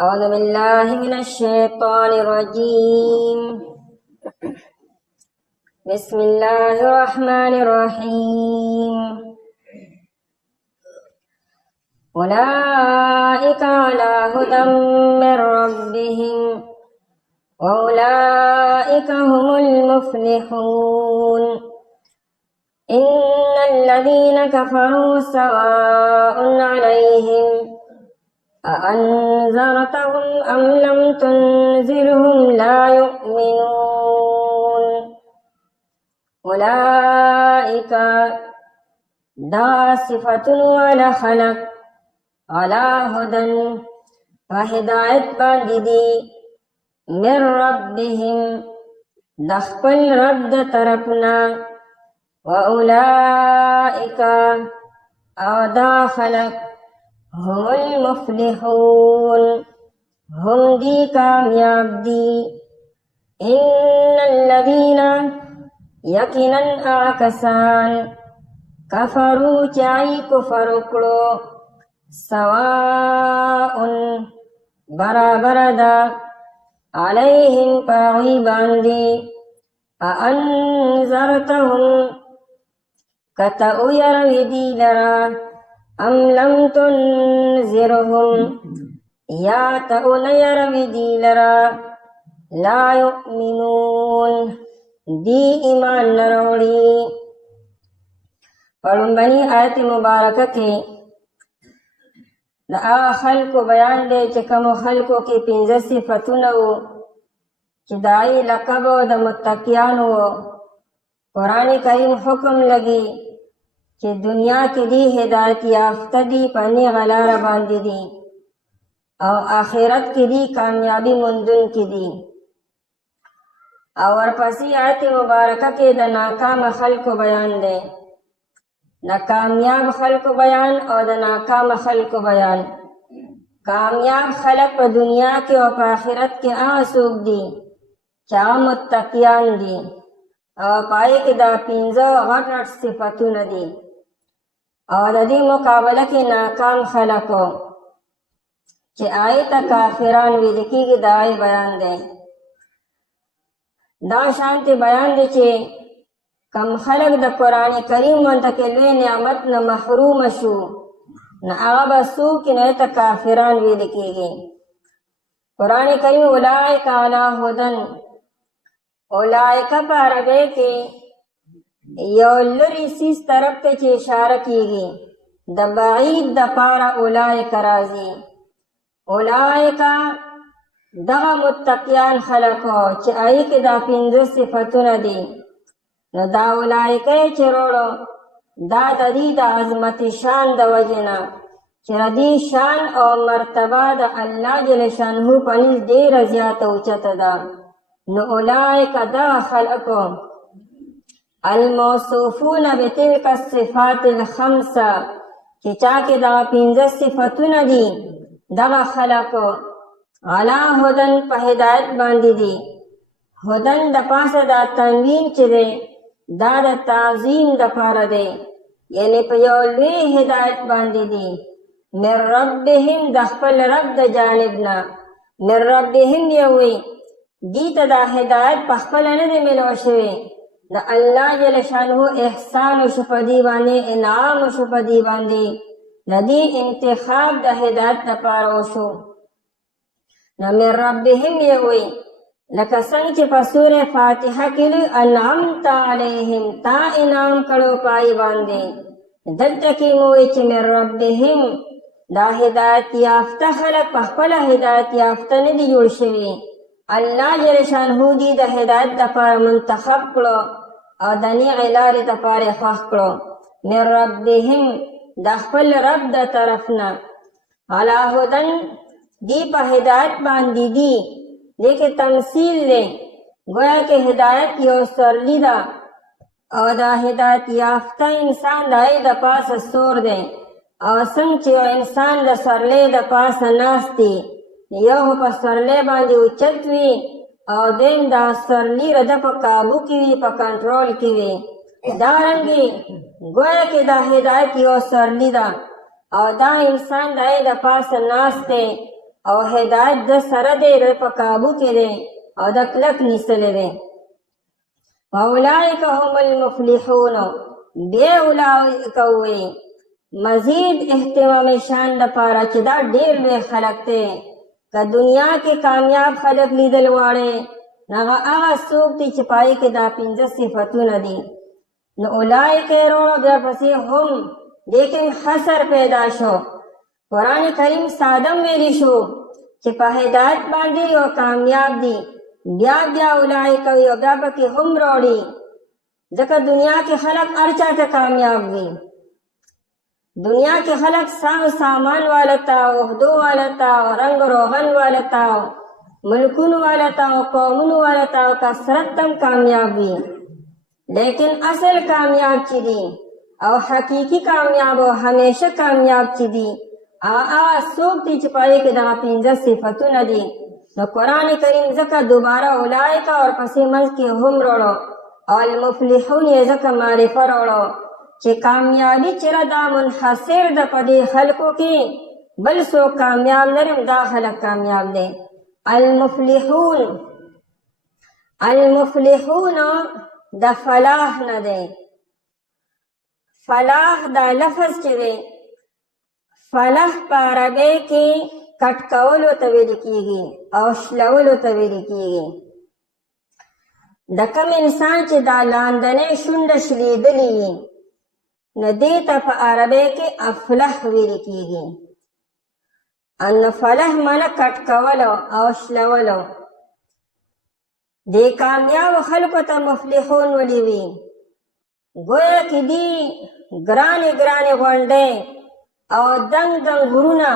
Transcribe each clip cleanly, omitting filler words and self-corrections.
أعوذ بالله من الشيطان الرجيم. بسم الله الرحمن الرحيم. أولئك على هدى من ربهم وأولئك هم المفلحون. إن الذين كفروا سواء عليهم أأنذرتهم أم لم تنذرهم لا يؤمنون. أولئك دا صفة ولا خلق على هدى وهدايت باندي من ربهم دخل رب طرفنا وأولئك أو دا خلق هم المفلحون هم دی کامیاب دی. ان الذین یقینا آکسان کفرو چائی کفر اکڑو سواء برابر دا علیہم پاغی باندی انذرتهم کتاو یروی دی لرا ام لم تنذرهم یا تاون یروی دی لرا لا یؤمنون دی ایمان نروڑی. پڑھنبنی آیت مبارکہ کے دا خلقو بیان دے چکم خلقو کی 15 صفتونو چی دائی لقبو دا متقیانو. قرآن کریم حکم لگی کہ دنیا کی دی ہدایت یافتہ دی پنی غلار باندی دی او آخرت کی دی کامیابی مندن کی دی. اور پسی آیت مبارکہ کے دا ناکام خلق بیان دے. دا کامیاب خلق بیان اور دا ناکام خلق بیان. کامیاب خلق پا دنیا کے اور پا آخرت کے آسوک دی چاہ متقیان دی اور پائے کہ دا 15 غٹ صفتون دی. اور دی مقابلہ کی ناکام خلقو چی آئی تا کافران وی لکی کی دا آئی بیان دے. دا شانتی بیان دے چی کم خلق دا قرآن کریم منتقلوی نعمت نا محروم شو نا آغا سو کی نئی تا کافران وی لکی گی. قرآن کریم اولائک علی ہدن اولائک پاربے کے یو لری سیس طرف تے چی اشارہ کی گی دا بعید دا پارا اولائک رازی. اولائک دغا متقیان خلقو چی آئی که دا 15 صفتون دی. نو دا اولائک چی روڑو دا دا دی دا عظمت شان دا وجنا چی ردی شان او مرتبہ دا اللہ جل شانہو پنیز دیر زیادہ اوچت دا. نو اولائک دا خلقو الموصوفون بتلک الصفات الخمسہ کہ چاکہ دا 15 صفتون دی دا خلقو علا ہدن پا ہدایت باندی دی. ہدن دا پاس دا تنوین چی دے دا دا تعظیم دا پارا دے یعنی پا یولوی ہدایت باندی دی. من ربهم دا خپل رب دا جانبنا من ربهم یوی دیتا دا ہدایت پا خپل ندے ملوشوی دا اللہ جل شانہو احسان و شپدی باندی انعام و شپدی باندی ندی انتخاب دا ہدایت دا پاروشو. نا من ربهم یوی لکا سنگ چی پا سور فاتحہ کلو انعمت علیہم تا انعام کرو پائی باندی. دلتا کی موئی چی من ربهم دا ہدایت یافتہ خلق پا خپلا ہدایت یافتہ ندی جوڑ شوی. اللہ جل شانہو دی دا ہدایت دا پار منتخب کرو اور دنی غلار دا پار خواہ کرو. من ربهم دا خپل رب دا طرفنا علا ہدن دی پا ہدایت باندی دی. لیکن تمثیل لے گویا کہ ہدایت یو سرلی دا اور دا ہدایت یافتہ انسان دا ای دا پاس سور دے اور سنگ چیو انسان دا سرلے دا پاس ناستی یو پا سرلے باندی اچت وی اور دین دا سرلی ردا پا قابو کیوی پا کنٹرول کیوی. دارنگی گویا کہ دا ہدایت یو سرلی دا اور دا انسان دا ای دا پاس ناستے او هدایت د سره دی په قابو کې دی او د کلک نیسلی دی. واولئک هم المفلحون. بیا اولئک وی مزید اهتمام شان لپاره چې دا ډیر لوی خلق دی. که دنیا کې کامیاب خلق لیدل غواړي هغه څوک دی چې پای کې دا 5 صفتونه دي. نو اولئک وروړه بیا پسې هم لیکن حصر پیدا شو. قرآن کریم سادم ویلی شو چې په هدایت باندې او کامیاب دي. بیا اولئک وی او بیا پکې هم وروړي ځکه دنیا کې خلق هر چا ته کامیاب وي. دنیا کې خلق سامان والتا او عہدو والتا او رنگ روغن والتا او ملکون والتا او قومون والتا او کثرت تم کامیاب وي. لیکن اصل کامیاب چی دی او حقیقی کامیاب او ہمیشہ کامیاب چی دی سوک دی چپائے کے دا 15 صفتون دی. نو قرآن کریم زکا دوبارہ اولائکا اور پسی منز کے ہم روڑو اور المفلحون یہ زکا معرفہ روڑو چی کامیابی چرا دا منحصر دا پدی خلقوں کی بل سو کامیاب نرم دا خلق کامیاب دے. المفلحون دا فلاح نه دی. فلاح دا لفظ چې دی فلاح په عربی کې کټ کولو ته ویل کیږي او شلولو ته ویل کیږي. د کوم انسان چې دا لاندنۍ شونډه شلیدلې وي نو دې ته په عربی کې افلح ویل کیږي. ان فلاح معنی کټ کولو او شلولو. دی کامیاب خلقو تا مفلحون ولی وی گویا کی دی گرانی غونڈے او دنگ غرونا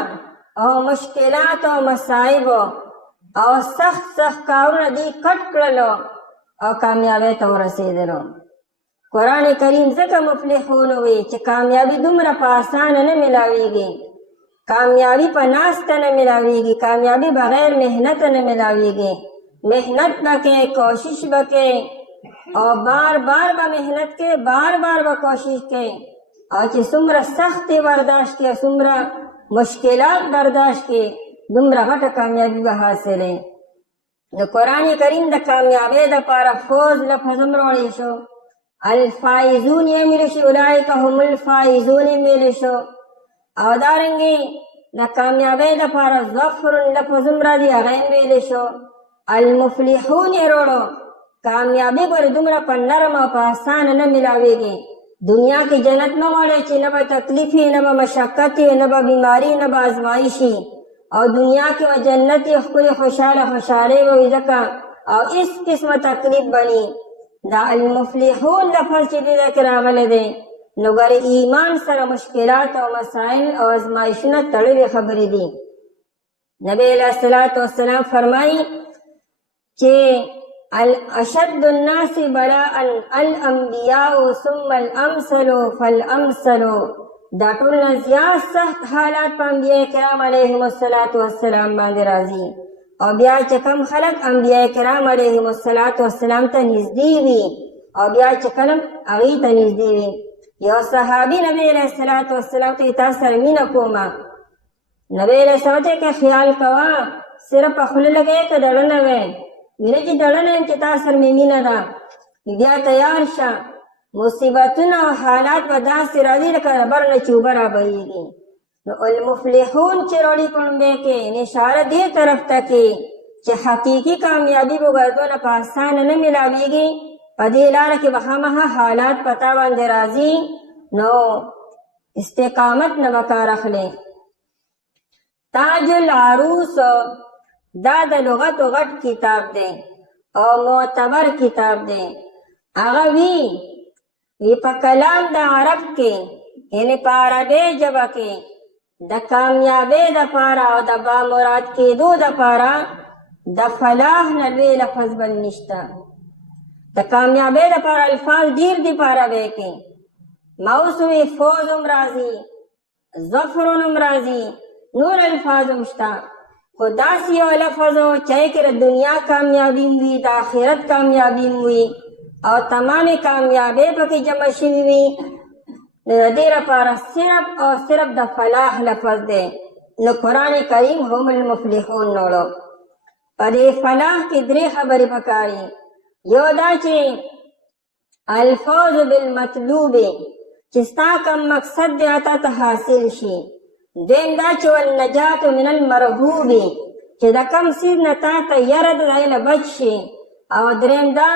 او مشکلات او مصائب او سخت کارونه دی کټ کړلو او کامیابی ته ورسېدلو. قرآن کریم ځکه مفلحون وی چې کامیابی دومره په آسانه نه ملاویږي. کامیابی په ناسته نه ملاویږي. کامیابی بغیر محنت نه ملاویږي. محنت بکے کوشش بکے اور بار با محنت کے بار با کوشش کے اور چی سمرہ سختی برداشت کے سمرہ مشکلات برداشت کے دمرہ غٹ کامیابی با حاصلے. دا قرآن کریم دا کامیابی دا پارا فوز لفظ امروڑی شو. الفائزون یہ ملی شو اولئک هم الفائزون ملی شو. او دارنگی دا کامیابی دا پارا ظفر لفظ امرادی اغیم ملی شو. المفلحون روڑو کامیابی پر دمرا پر نرم و پاسان نہ ملاوے گی. دنیا کی جنت میں غوڑے چی نبا تکلیفی نبا مشقتی نبا بیماری نبا آزمائشی اور دنیا کی و جنتی خلی خوشحالے و ذکا اور اس قسم تکلیف بنی. دا المفلحون لفظ چی دی ذکر آغل دے نگر ایمان سر مشکلات و مسائل و آزمائشنا تڑوی خبری دی. نبی علیہ السلام فرمائی کہ اشد الناس بلاء الانبیاء ثم الامثل فالامثل. دا ټولنه زیات سخت حالات په انبیاء کرام علیهم السلام باندې راځي او بیا چې کوم خلق انبیاء کرام علیهم السلام ته نږدې وي او بیا چې کلم هغې ته نږدې وي. یو صحابي نبی علیه السلام ته تا سره مینه کومه. نبی علیه السلام ته خیال کوه صرف په خوله لګوې که دړنه وی وینه چې دړنه یم چې تا سره مې مینه ده بیا تیار شه. مصیبتونه او حالات به داسې راځي لکه ربر نه چې اوبه رابهیږي. نو المفلحون چې روړي پړمبې کې اشاره دې طرف ته کې چې حقیقي کامیابي به ګردونه په اسانه نه ملاویږي. په دې لاره کې به خامخا حالات پتا باندې راځي نو استقامت نه به کار اخلي. تاج العروس دا د لغت غټ کتاب دی او معتبر کتاب دی. هغه وی په کلام د عرب کې یعنی په عربي ژبه کې د کامیابی دپاره او د بامراد کېدو دپاره د فلاح نه لوی لفظ بل نشته. د کامیابی دپاره الفاظ ډېر دي په عربی کې. ما اوس وی فوز هم راځي ظفر هم راځي نور الفاظ هم شته خو داسې یو لفظ و چې کې د دنیا کامیابي وي د آخرت کامیابي وي او تمامې کامیابۍ پکې جمع شوي وي. نو د دې لپاره صرف او صرف د فلاح لفظ دی. نو قرآن کریم هم المفلحون نوړو. په دې فلاح کې درې خبرې پکاري. یو دا چې الفوز بالمطلوب چې ستا کم مقصد دی تا ته حاصل شي. دویم دا چې والنجات من المرهوب چې د کم څیز نه تا ته یره د هغې نه بچ شي. او دریم دا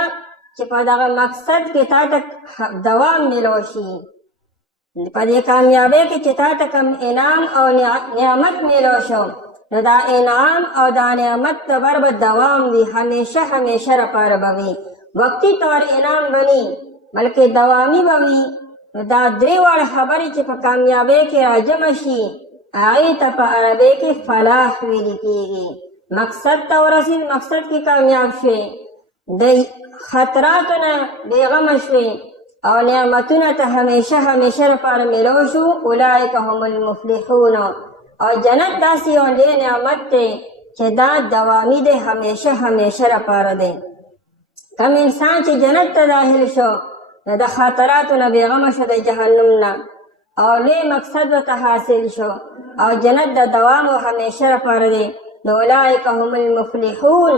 چې په دغه مقصد کې تا ته دوام میلو شي. په دې کامیابۍ کې چې تا ته کم انعام او نعمت میلو شو نو دا انعام او دا نعمت تبر به دوام وي، همیشه همیشه لپاره به وي. وقتي طور انعام بني بلکې دوامي به وي. نو دا درې واړه خبرې چې په کامیابۍ کې راجمع شي هغې ته په عربۍ کې فلاح ویل کېږي. مقصد ته ورسېد، مقصد کې کامیاب شوې، د خطراتو نه بېغمه شوې او نعمتونه ته همیشه همیشه لپاره میلو شو. اولئک هم المفلحون. او جنت داسې یو لوی نعمت دی چې دا دوامي دی، همیشه همیشه لپاره دی. کم انسان چې جنت ته داخل شو نو د خطراتو نه بېغمه شو، د جهنم نه، او لوی مقصد ورته حاصل شو او جنت د دوام او همیشه لپاره دی. نو اولئک هم المفلحون.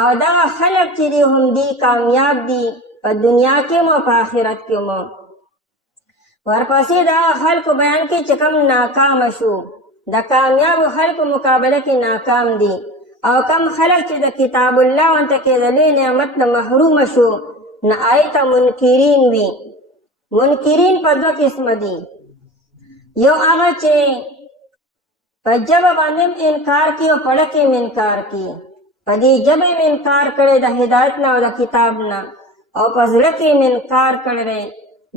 او دغه خلک چې دي هم دي کامیاب دي په دنیا کې مو په آخرت کې مو. ورپسې دغه خلکو بیان کې چې کم ناکام شو، د کامیابو خلکو مقابله کې ناکام دي. او کم خلک چې د کتاب الله ورته کې د لوی نعمت نه محروم شو نه هغې ته منکرین وي. منکرین په دوه قسمه دي. یو هغه چې په ژبه باندې انکار کوي او په زړه کې انکار کوي. په دې ژبه یې انکار کړی د هدایت نه او د کتاب نه، او په زړه کې انکار کړی دی،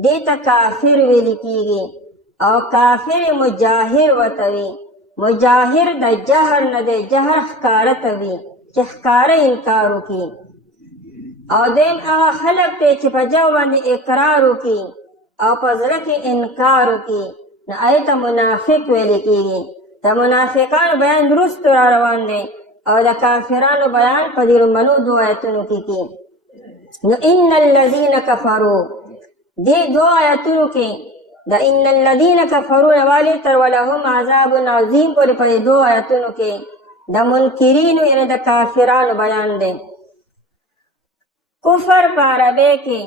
دې ته کافر ویل کېږي. او کافر مجاهر ورته وي. مجاهر د جهر نه دی، جهر ښکاره ته وي چې ښکاره انکار وکړي. او دیم هغه خلک دی چې په ژبه باندې اقرار وکړي او په زړه کې انکار وکړي نو هغې ته منافق ویل کېږي. د منافقانو بیان وروسته را روان دی او د کافرانو بیان په دې لومړنو دوو آیتونو کې کېږي. نو ان الذین کفروا دې دوو آیتونو کې د ان الذین کفروا والی تر ولهم عذاب عظیم پورې په دې دوو آیتونو کې د منکرینو یعنې د کافرانو بیان دی. کفر په عربۍ کې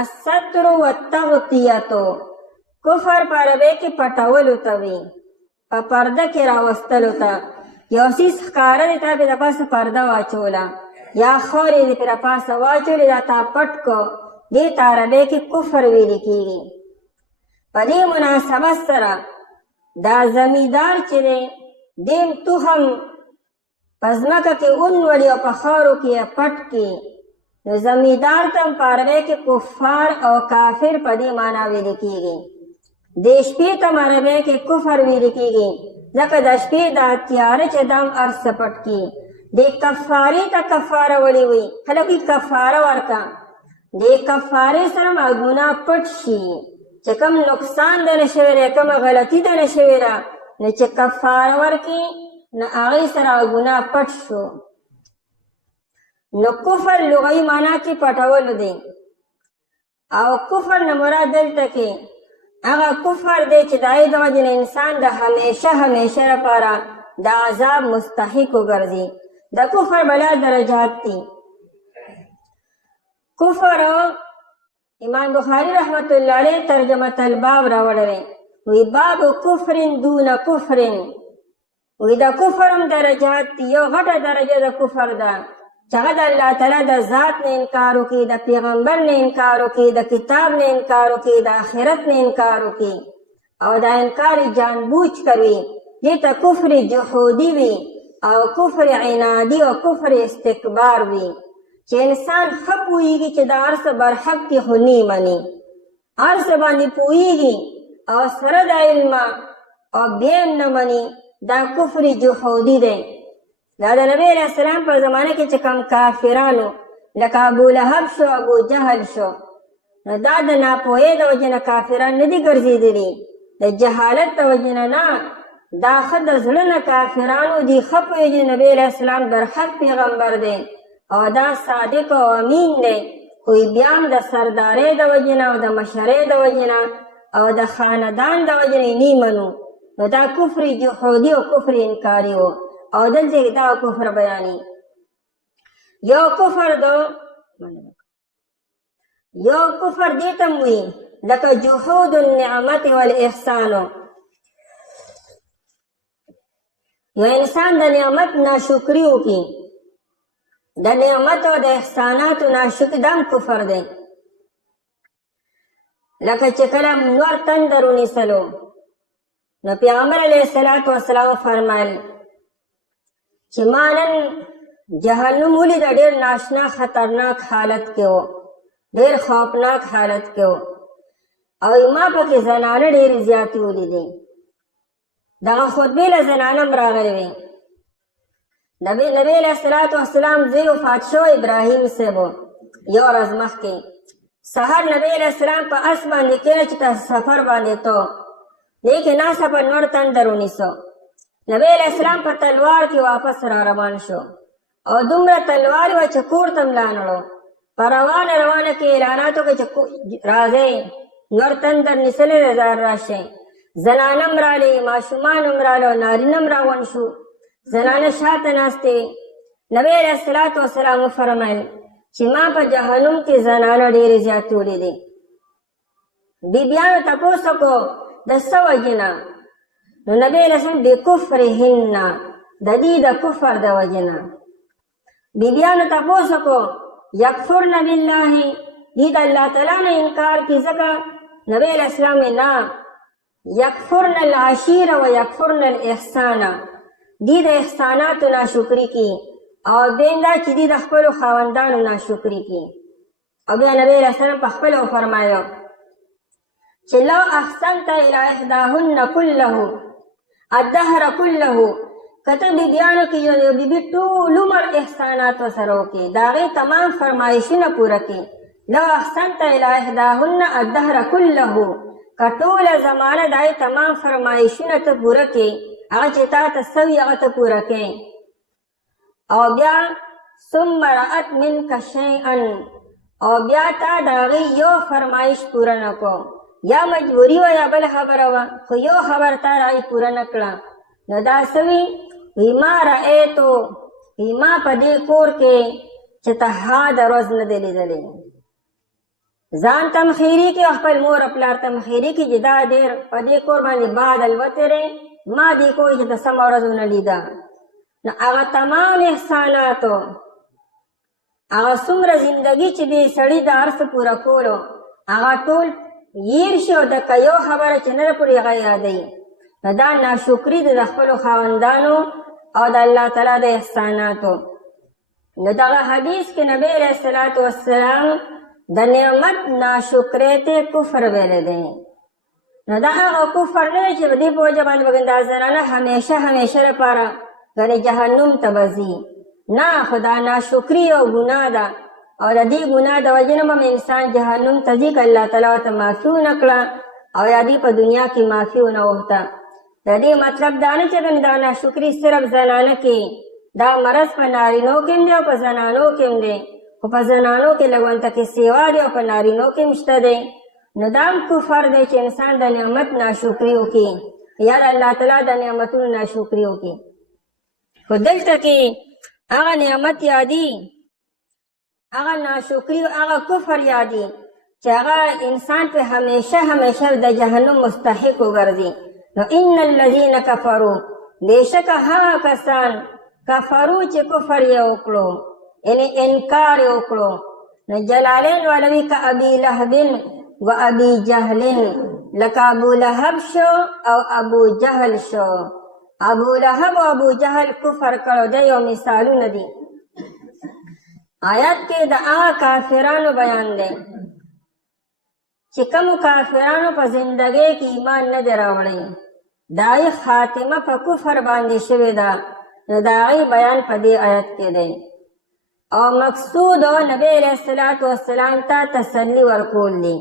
الستر والتغطیتو، کفر په عربۍ کې پټولو ته وي، په پرده کې راوستلو ته. یو څیز ښکاره دی تا پې د پاسه پرده واچوله یا خاورې دې پې د پاسه واچولې دا تا پټ کو، دې ته عربۍ کې کفر ویلې کېږي. په دې مناسبت سره دا زمیندار چې دی دیم تخم په ځمکه کې ونولي او په خاورو کې یې پټ کړي نو زمیندار ته هم په عربۍ کې کفار او کافر په دې معنا ویلې کېږي. د شپې ته هم عربۍ کې کفر ویلې کېږي ځکه د شپې دا تیاره چې دا هم هر څه پټ کړي. دې کفارې ته کفاره ولې وایي؟ خلک یې کفاره ورکړه. دې کفارې سره هم ګناه پټ شي چې کوم نقصان دله شوی دی، کومه غلطي دله شوې ده نو چې کفاره ورکړي نو هغې سره ګناه پټ شو. نو کفر لغوي معنا کې پټولو دی. او کفر نه مراد دلته کې هغه کفر دی چې د هغې د وجې نه انسان د همیشه همیشه لپاره د عذاب مستحق وګرځي. د کفر بلا درجات دي. کفر امام بخاری رحمت الله علیه ترجمه الباب راوړی وی باب کفر دون کفر. وی د کفر هم درجات دي. یو غټه درجه د کفر ده چې هغه د الله تعالی د ذات نه انکار وکړي، د پیغمبر نه انکار وکړي، د کتاب نه انکار وکړي، د آخرت نه انکار وکړي او دا انکار جانبوج کوي. دې ته کفر جحودي وي او کفر عنادي او کفر استکبار وي چې انسان ښه پوهېږي چې دا هر څه برحق دي خو نه مني، هر څه باندې پوهېږي او سره د علم او بیا هم نه مني، دا کفر جحودي دی. دا د نبی علیه السلام په زمانه کې چې کوم کافرانو لکه ابولهب شو، ابو جهل شو، نو دا د ناپوهۍ د وجې نه کافران نه دي ګرځېدلي، د جهالت د وجې نه نه، دا ښه د زړه نه کافرانو دي ښه پوهېږي نبی علیه السلام برحق پیغمبر دی او دا صادق او امین دی، خو بیا هم د سردارۍ د وجې نه او د مشرۍ د وجې نه او د خاندان د وجې نه یې نه منو. نو دا کفر جحودی او کفر انکاری و او دلته دا کفر بیانی یو کفر دیتم وی لکه جحود النعمت والاحسانو یو انسان د نعمت ناشکری وکي د نعمت او د احساناتو ناشکری دم کفر دی لکه چې کله نور تندر ونیسلو نو پیغمبر علیه الصلاة والسلام فرمایل چې ما نن جهنم ولید ډېر ناشنا خطرناک حالت کې و ډېر خوفناک حالت کې و او ما پکې زنانه ډېرې زیاتې ولیدې دغه خطبې له زنانه هم راغلې وې نبی علیه الصلاة والسلام زوی وفات شو ابراهیم صاحب یو ورځ مخکې سحر نبی علیه السلام په اس باندې کېنه چې تاسو سفر باندې تو لیکن ناسا پر نور تندر ونیسو نبی علیہ السلام په تلوار کې واپس را روان شو او دومره تلوار و چې کور تم لانړو په روانه کې اعلاناتو کې چې راځئ نور تندر نیسلی رضار راشئ زنانم رالی ماشومانم رالو نارینم راون شو زنانه شاته ناستې نبی علیہ الصلاة والسلام وفرمایل چې ما په جهنم کې زنانه ډېرې زیاتې ولیدې بیبیانو تپوس کو د څه وجې نه نو نبی علیہ السلام بکفرهن د دې د کفر د وجې نه بیبیانو تپوس کو یکفرن بالله دې د الله تعالی نه انکار کوي ځکه نبی علیہ السلام نه یکفرن العشیر و یکفرن الاحسان دې د احساناتو ناشکري کوي او بین دا چې دې د خپلو خاوندانو ناشکري کوي او بیا نبی علیہ السلام په خپله وفرمایو چې لو احسنت الى احداهن كله الدهر كله کته بیبیانو کې یو بیبي ټول عمر احسانات وسره وکړي د هغې تمام فرمایشونه پوره کړي لو احسنت الى احداهن الدهر كله که ټوله زمانه د هغې تمام فرمایشونه ته پوره کړي هغه چې تا ته سوي هغه ته پوره کړي او بیا ثم رأت منک شیئا او بیا تا د هغې یو فرمایش پوره نه کړو یا مجبوری و یا بل خبره و خو یو خبر تا راغی پوره نه کړه نو دا سوي وی ما رأیتو وی ما په دې کور کې چې ته ها د ورځ نه دی لیدلی ځان تمخیري کې خپل مور پلار تمخیري کې چې دا ډېر په دې کور باندې باد الوتې ما دې کور چې ته سمه ورځ ونه لیده نو هغه تمام احساناتو هغه څومره زندګي چې دې سړي د هر څه پوره کولو هغه ټول ییر شو د که یو خبره چې نه پورې هغه یادوي نو دا ناشکري د خپلو خاوندانو او د الله تعالی د احساناتو نو دغه حدیث کې نبی علیہ الصلاة والسلام د نعمت ناشکری ته کفر ویلی دی نو دا هغه کفر نه دی چې په دې په وجه باندې به دا زنانه همیشه لپاره ګنې جهنم ته به ځي نه خو دا ناشکري او ګناه ده او د دې ګناه د وجې نه به انسان جهنم ته ځي که الله تعالی ورته معافي ونه کړه او یا دې په دنیا کې معافي ونه وغوښته د دې مطلب دا نه چې دا ناشکري صرف زنانه کې دا مرض په نارینو کې هم دی او په زنانو کې هم دی خو په زنانو کې لږ ورته سیوا دی او په نارینو کې هم شته دی نو دا هم کفر دی چې انسان د نعمت ناشکري وکړي یا د الله تعالی د نعمتونو ناشکري وکړي خو دلته کې هغه نعمت یادي هغه ناشکری او هغه کفر یادي چې هغه انسان په همیشه د جهنم مستحق وګرځي نو ان الذین کفروا بېشکه هغه کسان کفرو چې کفر یې وکړو یعنی انکار یې وکړو نو جلالین ولوي که ابي لهب و ابي جهل لکه ابو لهب شو او ابو جهل شو ابو لهب او ابو جهل کفر کړو دا یو مثالونه دي آیات کې د هغه کافرانو بیان دی چې کوم کافرانو په زندګۍ کې ایمان نه دی راوړی د هغې خاتمه په کفر باندې شوې ده نو د هغې بیان په دې آیت کې دی او مقصود نبی علیہ الصلاة والسلام ته تسلی ورکول دی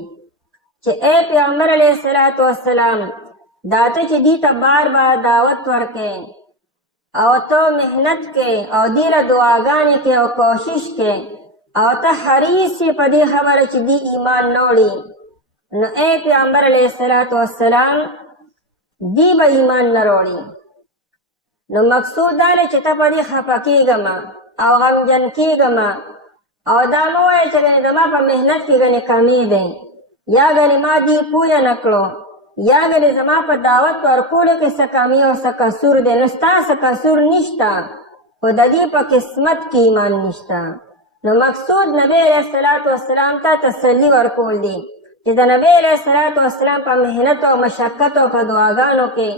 چې ای پیغمبر علیہ الصلاة والسلام دا ته چې دې ته بار بار دعوت ورکې او ته محنت کې او دې له دعاګانې کې او کوشش کې او ته حریص یې په دې خبره چې دې ایمان نه وړي نو ای پیغمبر علیہ الصلاة والسلام دی به ایمان نه راوړي. نو مقصود دا دی چې ته په دې خفه کېږم او غمجن کېږم او دا مه وایه چې ګنې زما په محنت کې ګنې کمې دی یا ګنې ما دې پویه نه کړو یا ګنې زما په دعوت ورکولو کې څه کمي او څه قصور دی. نو ستا څه قصور نشته خو د دې په قسمت کې ایمان نشته. نو مقصود نبی علیه الصلاة والسلام ته تسلي ورکول دي چې د نبی علیه الصلاة والسلام په محنت او مشقت او په دعاګانو کې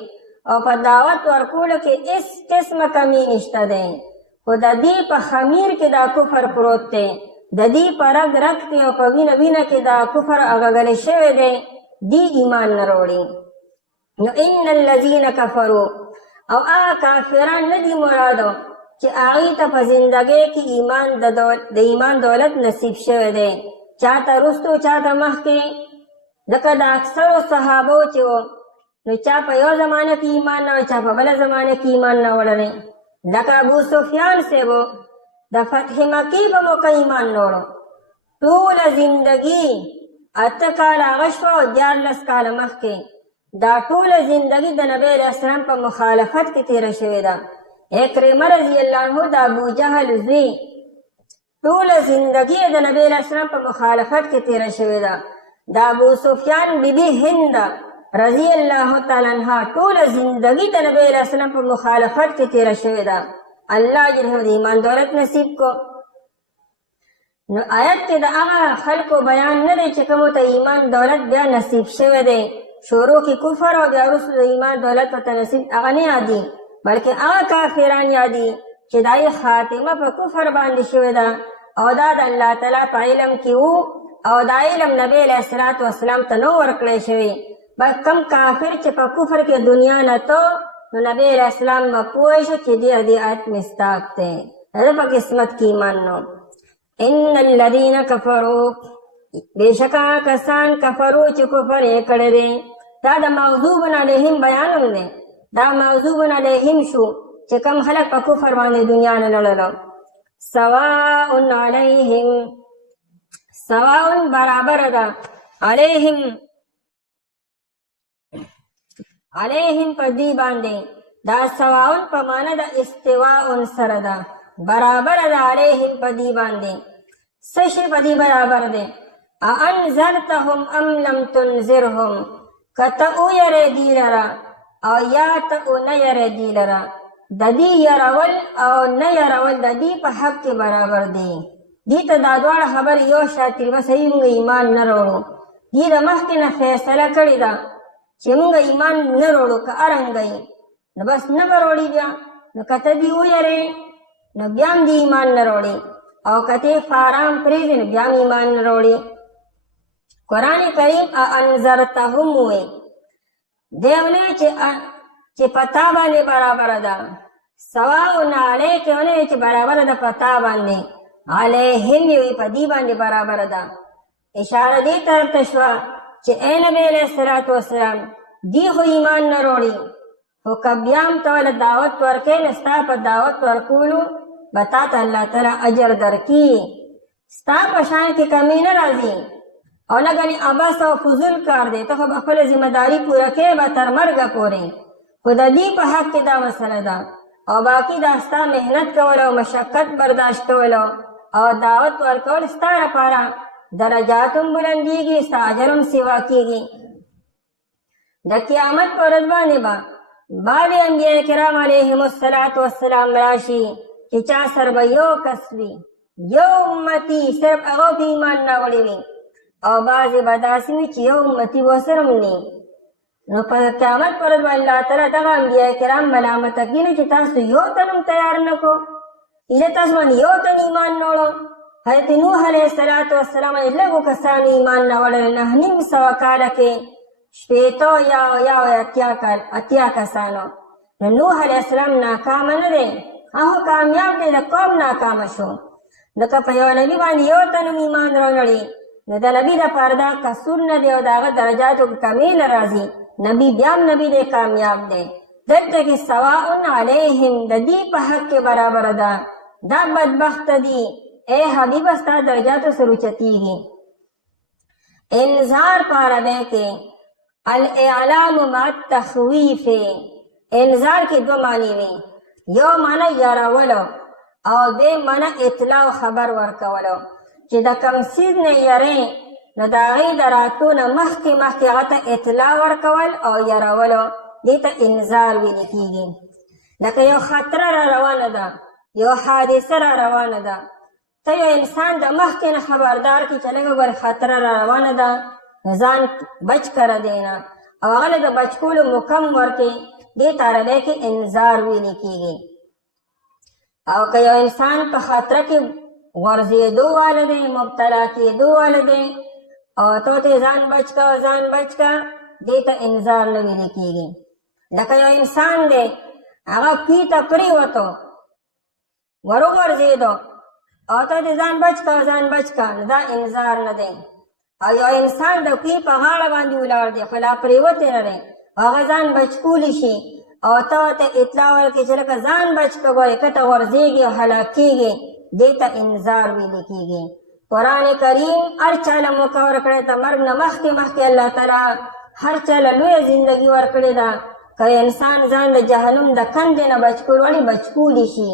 او په دعوت ورکولو کې هیڅ قسمه کمی نشته دی. خو د دې په خمیر کې دا کفر پروت دی، د دې په رګ رګ کې او په وینه وینه کې دا کفر اغږلی شوی دی، دی ایمان نه راوړي. نو ان الذین کفروا او هغه کافران نه دي مرادو چې هغوی ته په زندګۍ کې د ایمان دولت نصیب شوی دی، چاته وروستو چاته مخکې. ځکه د اکثرو صحابو چې و نو چا په یو زمانه کې ایمان نه وړی، چا په بله زمانه کې ایمان نه وړلی. لکه ابو سفیان صاحب د فتح مکې په موقع ایمان نه وړو، ټوله زندګي 8 کاله هغه شوه او 14 کاله مخکې دا ټوله زندګي د نبی علیه السلام په مخالفت کې تېره شوې ده. اکرمه رضی الله عنه د ابو جهل زوی ټوله زندګي د نبی علیه السلام په مخالفت کې تېره شوې ده. د ابو سفیان بیبي هند رضی الله تعالی عنها ټوله زندګي د نبی علیه السلام په مخالفت کې تېره شوې ده. الله جل د ایمان دولت نصیب کو. نو آیت کې د هغه خلکو بیان نه دی چې کومو ته ایمان دولت بیا نصیب شوی دی، شروع کې کفر او بیا وروسته د ایمان دولت ورته نصیب هغه نه یادي، بلکې هغه کافران یادي چې د هغې خاتمه په کفر باندې شوې ده او دا د الله تعالی په علم کې وو او دا علم نبی علیه الصلاة والسلام ته نه ورکړی شوی. بس کم کافر چې په کفر کې دنیا نه تو نو نبی علیه السلام به پوه شو چې دې آیت مصداق دی، هغه په قسمت کې ایمان نو. ان الذین کفروا بېشکه کسان کفرو چې کفر یې کړی دی، دا د مغضوب علیهم بیان هم دی. دا مغضوب علیهم شو چې کم خلک په کفر باندې دنیا نه لړلو. سواء علیهم، سواء برابر ده، علیهم په دې باندې. دا سواء په معنا د استواء سره ده، برابر ده علیهم په دې باندې. څه شی په دې برابر دی؟ انذرتهم ام لم تنذرهم، که ته ویرې دې لره او یا ته ونه یرې دې لره. د دې یرول او نه یرول د دې په حق کې برابر دی. دې ته دا دواړه خبرې یو شان دي، بس موږ ایمان نه راوړو. دې د مخکې نه فیصله کړې ده چې موږ ایمان نه راوړو، که ارنګه نو بس نه به راوړي بیا. نو که ته دې ویرې نو بیا هم دې ایمان نه راوړي، او که ته فارام پرېږدې نو بیا هم ایمان نه راوړي. قرآن کریم انذرتهم وی دیونه چې پتا باندې برابر ده. سواء علیک ونه چې برابر ده پتا باندې، علیهم وی په دې باندې برابر ده. اشاره دې طرف ته شوه چې اے نبی علیه الصلاة والسلام دې خو ایمان نه راوړي، خو که بیا هم ته له دعوت ورکوې نو ستا په دعوت ورکولو به تا ته الله تعالی اجر درکړي، ستا په شان کې کمی نه راځي او نه ګنې عبث او فضول کار دی. ته خو به خپله ذمهداري پوره کوې به تر مرګه پورې، خو د دې په حق کې دا مسله ده. او باقي دا ستا محنت کول او مشقت برداشت کول او دعوت ورکول ستا لپاره درجات هم بلندېږي، ستا اجر هم سیوا کېږي. د قیامت په ورځ باندې به بعد انبیاء کرام علیهم الصلاة والسلام راشي چې چا سره به یو کس وي، یو امتي صرف هغه په ایمان نه وړی وي، او بعضې به داسې وي چې یو امتي ورسره هم نه. نو په قیامت پر ورځ به الله تعالی دغه انبیاء کرام ملامته کړي چې تاسو یو تن هم تیار نه کړو، ایله تاسو باندې یو تن ایمان نه وړو. حضرت نوح علیه الصلاة والسلام لږو کسانو ایمان نه وړل، 900 کاله کې 80 کسانو. نو نوح علیه السلام ناکامه نه دی، هغه کامیاب دی، د قوم ناکامه شو. لکه په یو نبي باندې یو تن هم ایمان راونړي نو د نبي دپاره دا قصور نه دی او د هغه درجاتو کې کمی نه راځي. نبی بیا هم نبی دی، کامیاب دی. دلته کې سواء علیهم د دې په حق کې برابر ده. دا بدبخت دي اے حبیبه ستا درجاتو سره اوچتېږي. انذار په عربی کې الاعلام مع التخویف، انذار کې دو معنی وي، یو معنی یارولو او دویم معنی اطلاع او خبر ورکولو، چې د کوم څیز نه یری نو د هغې د راتلو نه مخکې هغه ته اطلاع ورکول او یارولو، دې ته انذار ویل کېږي. لکه یو خطره را روانه ده، یو حادثه را روانه ده، ته یو انسان د مخکې نه خبردار کړي چې لږه ګورې خطره را روانه ده، ځان بچ کړه دی نه، او هغه له د بچ کولو مکم ورکړي، دې ته عربۍ کې انذار ویل کېږي. او که یو انسان په خطره کې غورځېدو واله دی، مبتلا کېدو واله دی، او ته ته ځان بچ کا ځان بچ کا، دې ته انذار نه ویل کېږي. لکه یو انسان دی هغه کوی ته پرېوتو، ور وغورځېدو او ته دې ځان بچ کا ځان بچ کا، نو دا انذار نه دی. او یو انسان د کوی په غاړه باندې ولاړ دی خو لا پرېوتی نه دی، هغه ځان بچ کولی شي او ته ورته اطلاع ورکړې چې لکه ځان بچ که ګورې که ته غورځېږي او هلاک کېږي، دې ته انذار ویل کېږي. قرآن کریم هر چا له موقع ورکړې ده، مرګ نه مخکې الله تعالی هر چا له لویه زندګي ورکړې ده. که انسان ځان د جهنم د کندې نه بچ کول غواړي، بچ کولی شي.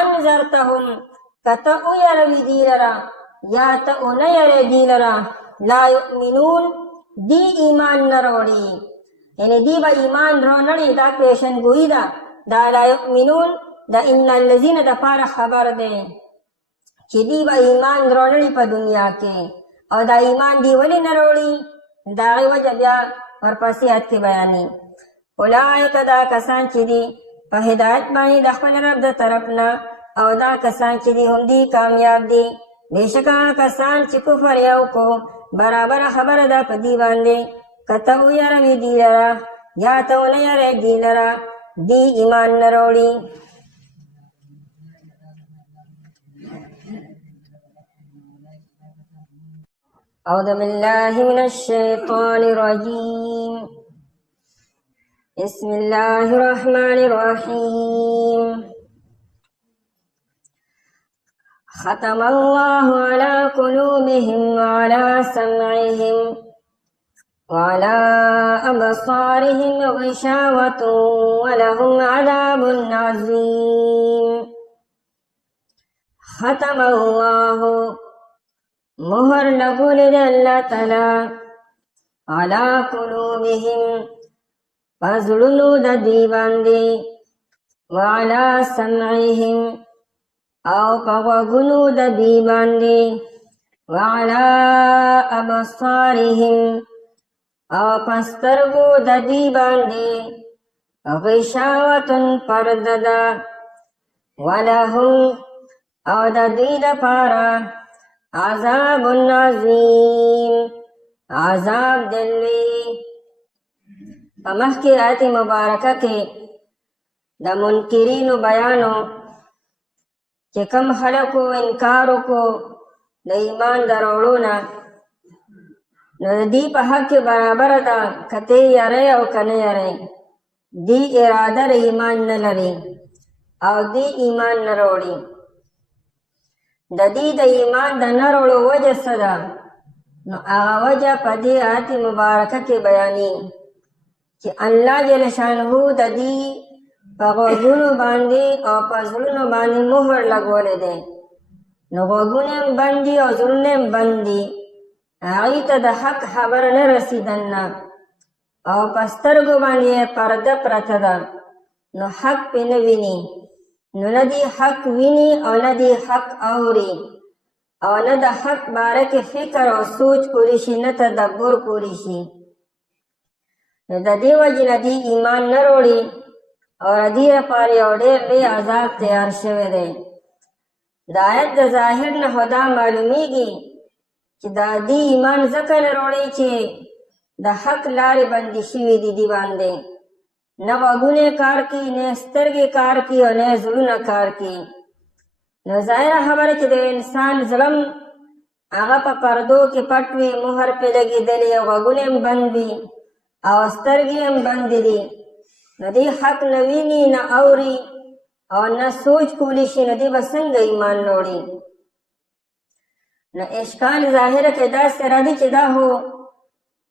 انذرتهم، که ته ویروي دوی لره یا ته ونه یری دوی لره، لا یؤمنون، دی ایمان نه راوړي، یعنې دی به ایمان رانړي، دا پیشنګویي ده. دا لا یؤمنون د ان الذین دپاره خبر دی چې دی به ایمان رانړي په دنیا کې، او دا ایمان دی ولې نه راوړي، د هغې وجه بیا ورپسې آیت کې بیانوي. اولئک، دا کسان چې دي په هدایت باندې د خپل رب د طرف نه، او دا کسان چې دي هم دي کامیاب دي. بېشکه کسان چې کفر یو کو، برابره خبره ده په دې باندې، که ته ویروي دوی لره یا ته ونه یری دوی لره، دی ایمان نه راوړي. اعوذ بالله من الشیطان الرجیم، بسم الله الرحمن الرحیم. ختم الله على قلوبهم وعلى سمعهم وعلى أبصارهم غشاوة ولهم عذاب عظيم. ختم الله، مهر لګول دی الله تعالی، على قلوبهم، پزړونو د دوی باندې، وعلى سمعهم، او په غوږونو د دوی باندې، وعلى ابصارهم، او په سترګو د دوی باندې، غشاوة پرده ده، ولهم، او د دوی دپاره، عذاب عظیم، عذاب د لوی. په مخکې آیت مبارکه کې د منکرینو بیانو، چې کم خلکو انکار وکړو د ایمان د راوړو نه، نو د دې په حق کې برابره ده که ته یری او که نه یری، دی اراده د ایمان نه لري او دی ایمان نه راوړي. د دې د ایمان د نه راوړو وجه څه ده؟ نو هغه وجه په دې آیت مبارکه کې بیاني چې الله جل شانه د دې په غوږونو باندې او په زړونو باندې مهر لګولی دی. نو غوږونه هم بند دي او زړونه هم بند دي، هغوی ته د حق خبره نه رسېدل نه، او په سترګو باندې پرده پرته ده، نو حق پې نه ویني، نو نه دی حق ویني او نه دی حق اوري، او نه د حق باره کې فکر او سوچ کولی شي، نه تدبر کولی شي. نو د دې وجې نه دی ایمان نه راوړي، او د دې لپاره یو ډېر لوی عذاب تیار شوی دی. د آیت د ظاهر نه خو دا معلومیږي چې د دې ایمان ځکه نه راوړي چې د حق لارې بندې شوي دي دې باندې، نه غوږونه کار کوي، نه سترګې کار کوي، او نه زړونه کار کوي. نو ظاهره خبره چې د انسان زړه هغه په پردو کې پټ وي، مهر پې لګېدلی، او غوږونه هم بند وي او سترګې هم بندې دي، نو دې حق نه ویني، نه اوري، او نه سوچ کولی شي، نو دې به څنګه ایمان راوړي؟ نو اشکال ظاهره کې داسې راځي چې دا هو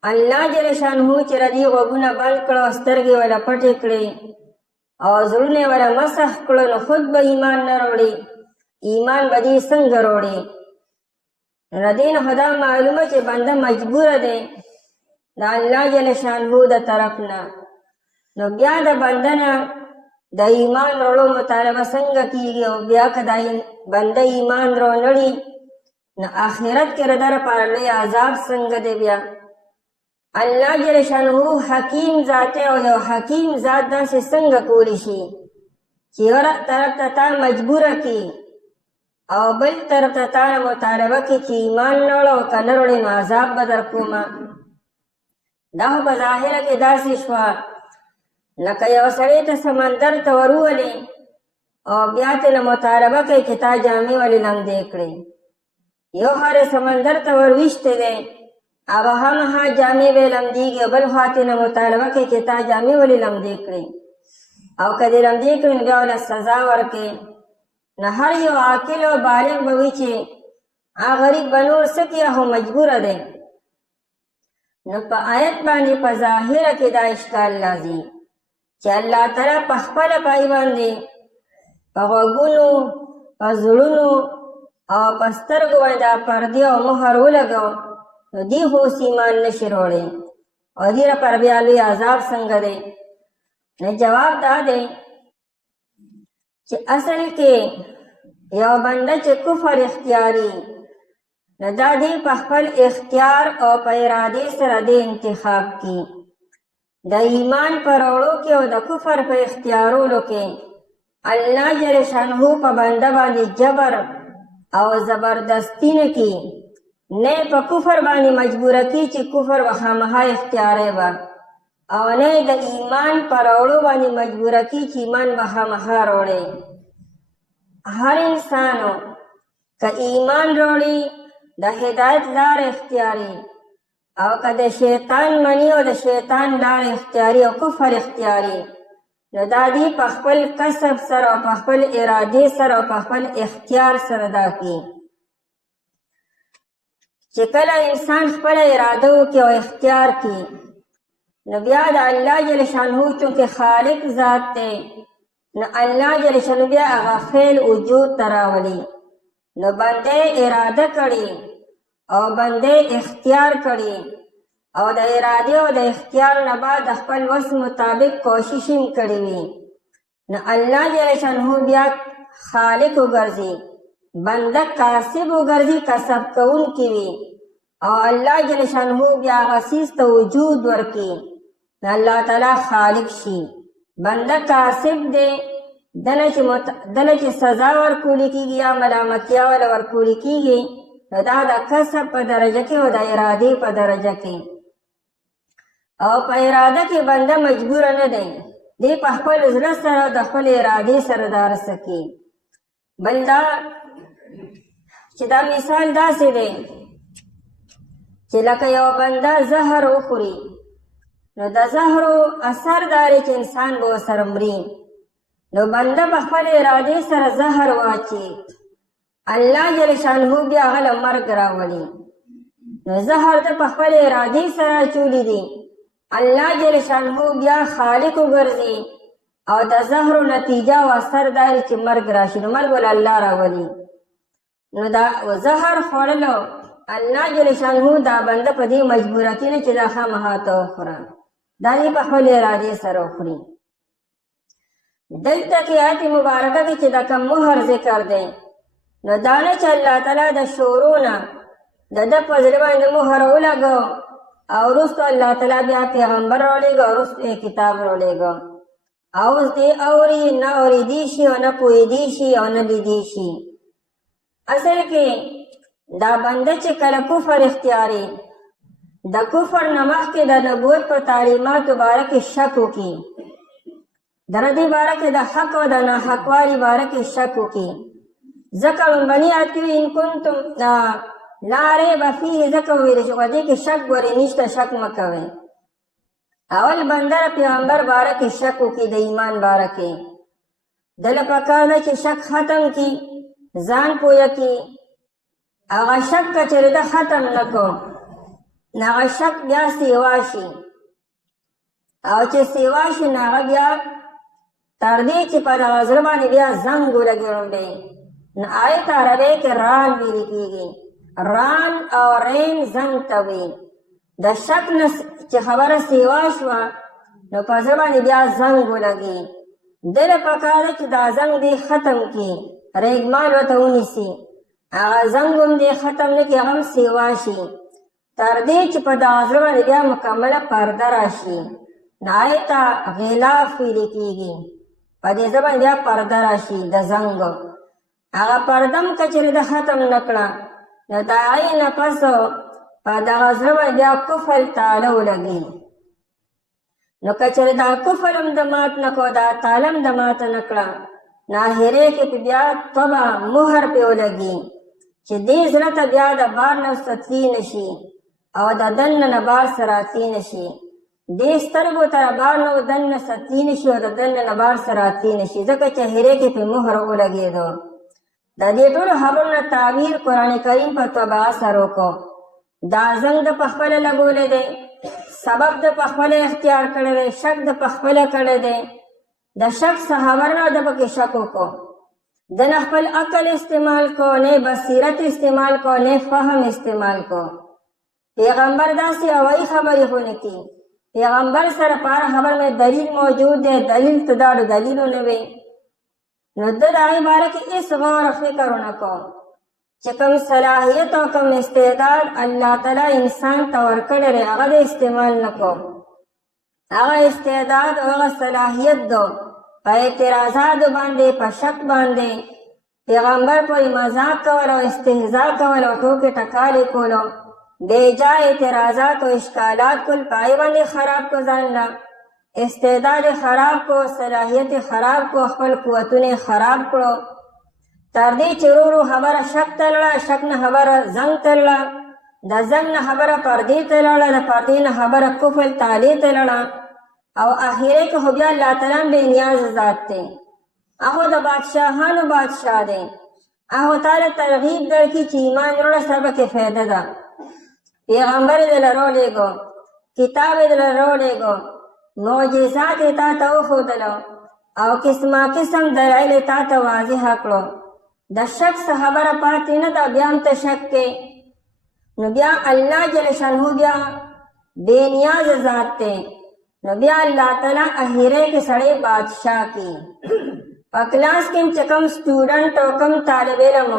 الله جل شانه چې ردی غوږونه بند کړو سترګې ولا پټې کړې او زړونه ولا مسح کړو نو خود به ایمان نه وروړي ایمان به دې څنګه وروړي ردین خدا معلومه چې بنده مجبور دی د الله جل شانه د طرف نه نو بیا د بنده نه د ایمان وروړو مطالبه څنګه کیږي او بیا که د بنده ایمان وروړي نو آخرت کې ردر پر لوی عذاب څنګه دی بیا الله جل شانه حکیم ذات او یو حکیم ذات داسې څنګه کولی شي چې یو طرف ته تا مجبوره کړي او بل طرف ته تا مطالبه کړي چې ایمان نه وروړو او که نه وروړې نو عذاب به درکومه دا خو په ظاهره کې داسې شوه لکه یو سړی ته سمندر ته ورولې او بیا ترې مطالبه کوي چې تا جامې ولې لمدې کړې یو خوا سمندر ته ورویشتی دی هغه همها جامې به لمدېږي بل خوا ترې مطالبه کوي چې تا جامې ولې لمدې کړې او که دې لمدې کړې نو بیا ورله سزا ورکړې نو هر یو عاقل او بالغ به وي چې هغه غریب به نور څه کړي خو مجبوره دی نو په آیت باندې په ظاهره کې دا اشکال راځي چې الله تعالی په خپله پای باندې په غوږونو په زړونو او په سترګو باندې دا پردې او مهر ولګو نو دې خو اوس ایمان نشي وروړی او دې لپاره بیا لوی عذاب څنګه دی نو جواب دا دی چې اصل کې یو بنده چې کفر اختیاري نو دا دې په خپل اختیار او په ارادې سره دې انتخاب کی د ایمان پر وړو کې او د کفر په اختیارولو کې الله جل شانه په بنده باندې جبر او زبردستی نه کی نه په کفر باندې مجبوره کی چې کفر وخامها اختیارې و او نه د ایمان پر وړو باندې مجبوره کی چې ایمان وخامها وروړي هر انسانو که ایمان وروړي د هدایت لار اختیاري او که د شیطان منی او د شیطان لار اختیاري او کفر اختیاري نو دا دی په خپل کسب سره او په خپل ارادې سره او په خپل اختیار سره دا کوي چې کله انسان خپل اراده وکړي او اختیار کړي نو بیا د الله جل شانه چونکې خالق ذات دی نو الله جل شانه بیا هغه فعل وجود ته راولي نو بنده اراده کړي او بنده اختیار کړي او د اراده او د اختیار نه بعد خپل وس مطابق کوشش هم کړي وي نو الله جل شانه بیا خالق وګرځي بنده کاسب وګرځي کسب کوونکی وي او الله جل شانه بیا غسیس ته وجود ورکړي نو الله تعالی خالق شي بنده کاسب دی دله چې سزا ورکولی کېږي یا ملامتیا ولا ورکولی کېږي نو دا د کسب په درجه کې او د ارادې په درجه کې او په اراده کې بنده مجبور نه دی دی په خپل زړه سره د خپل ارادې سره دا رسه کوي بل دا چې دا مثال داسې دی چې لکه یو بنده زهر وخوري نو د زهرو اثر دا دی چې انسان به ورسره مري نو بنده په خپل ارادې سره زهر واچي الله جل شانه بیا هغه له مرګ راولي نو زهر د په خپل ارادې سره اچولی دي الله جل شانه بیا خالق وګرځي او د زهرو نتیجه او اثر دا دی چې مرګ راشي نو مرګ ول الله راولي نو دا زهر خوړلو الله جل شانه دا بنده په دې مجبورتي نه چې دا خامخا ته وخوره دا یې په خپل ارادې سره وخوري دلته کې آیت مبارکه کې چې دا کوم مهر ذکر دی نو دا نه چې الله تعالی د شروع نه د ده په زړه باندې مهر ولګو او وروسته الله تعالی بیا پیغمبر راولېږه او وروسته یې کتاب راولېږه او اوس دې اوري نه اورېدی شي او نه پوهېدی شي او نه لیدی شي اصل کې دا بنده چې کله کفر اختیاري د کفر نه مخکې د نبوت په تعلیماتو باره کې شک وکړي د ردې باره کې د حق او د ناحقوالي باره کې شک وکړي ځکه لومبني آیت کې ان کنتم لا ریب فیه ځکه وویل چې په دې کې شک ورې نشته شک مه کوئ اول بنده پیغمبر باره کې شک وکړي د ایمان باره کې دله پکار ده چې شک ختم کړي ځان پوه کړي هغه شک که چېرې ده ختم نه کو ناغه شک بیا سیوا شي او چې سیوا شي ناغه بیا تر دې چې په دغه زړه باندې بیا زنګ ولګي وړومبی نو آیت عربی کې ران ویل کېږي ران او رین زنګ ته وي د شک نه چې خبره سیوا شوه نو په زړه باندې بیا زنګ ولګي دله پکار چې دا زنګ دې ختم کړي ریګمال ورته ونیسي هغه زنګ هم دې ختم نه کړي هغه هم سیوا شي تر دې چې په دغه زړه باندې بیا مکمله پرده راشي نو آیت غلاف ویل کېږي په دې ځای باندې بیا پرده راشي د زنګ هغه پرده م که چېرې د ختم نه کړه نو د هغې نه پس په دغه زړه باندې بیا کفر تاله ولګي نو که چېرې دا کفر هم د مات نه کړو دا تاله هم د ماته نه کړه نو اخرې کې پې بیا طبع مهر پې ولګي چې دې زړه ته بیا د بار نه تلي نه شي او د دننه نه بار سره راتلی نه شي دې سترګو ته بار نه دننه تلي نه شي او د دننه نه بار سره راتلی نه شي ځکه چې اخرې کې پې مهر ولګېدو د دې ټولو خبرو نه تعبیر قرآن کریم په طبعه سره وکړو دا زنګ د پخپله لګولی دی سبب د پخپله اختیار کړی دی شک د پخپله کړی دی د شک څه خبر نه د پکې شک وکړو د نه خپل عقل استعمال کو نه بصیرت استعمال کو نه فهم استعمال کو پیغمبر داسې هوایي خبرې خو نه کوي پیغمبر سره په هر خبر میں دلیل موجود دی دلیل ته دا دلیلونه وي نو د هغې باره کې هېڅ غور فکر ونه کوم چې کوم صلاحیت او کوم استعداد الله تعالی انسان ته ورکړی دی هغه د استعمال نه کوم هغه استعداد او هغه صلاحیت دو په اعتراضاتو باندې په شک باندې پیغمبر پورې مذاق کول او استهزا کول او ټوکې ټکالې کولو بېجا اعتراضات او اشکالات کول په هغې باندې خراب کو ځان له استعداد خراب کو صلاحیت خراب کو خپل قوتونه خراب کړو تر دې چې ورو ورو خبره شک ته لاړه شک نه خبره زنګ ته لاړه د زنګ نه خبره پردې ته لاړه د پردې نه خبره کفر تالې ته لاړه او اخرې کې خو بیا الله تعالی بې نیاز ذات دی هغه د بادشاهانو بادشاه دی هغه تعالی ترغیب درکړي چې ایمان وروړه سره پکې فایده ده پیغمبر یې دله راولېږو کتاب یې دله راولېږو معجزات یې تا ته وښودلو او قسمه قسم دلایل یې تا ته واضحه کړو د شک څه خبره پاتې نه ده بیا هم ته شک کې نو بیا الله جل شانهو بیا بې نیازه ذات دی نو بیا الله تعالی اخرې کې سړی بادشاه کی په کلاس کې چې کوم سټوډنټ او کوم طالب علم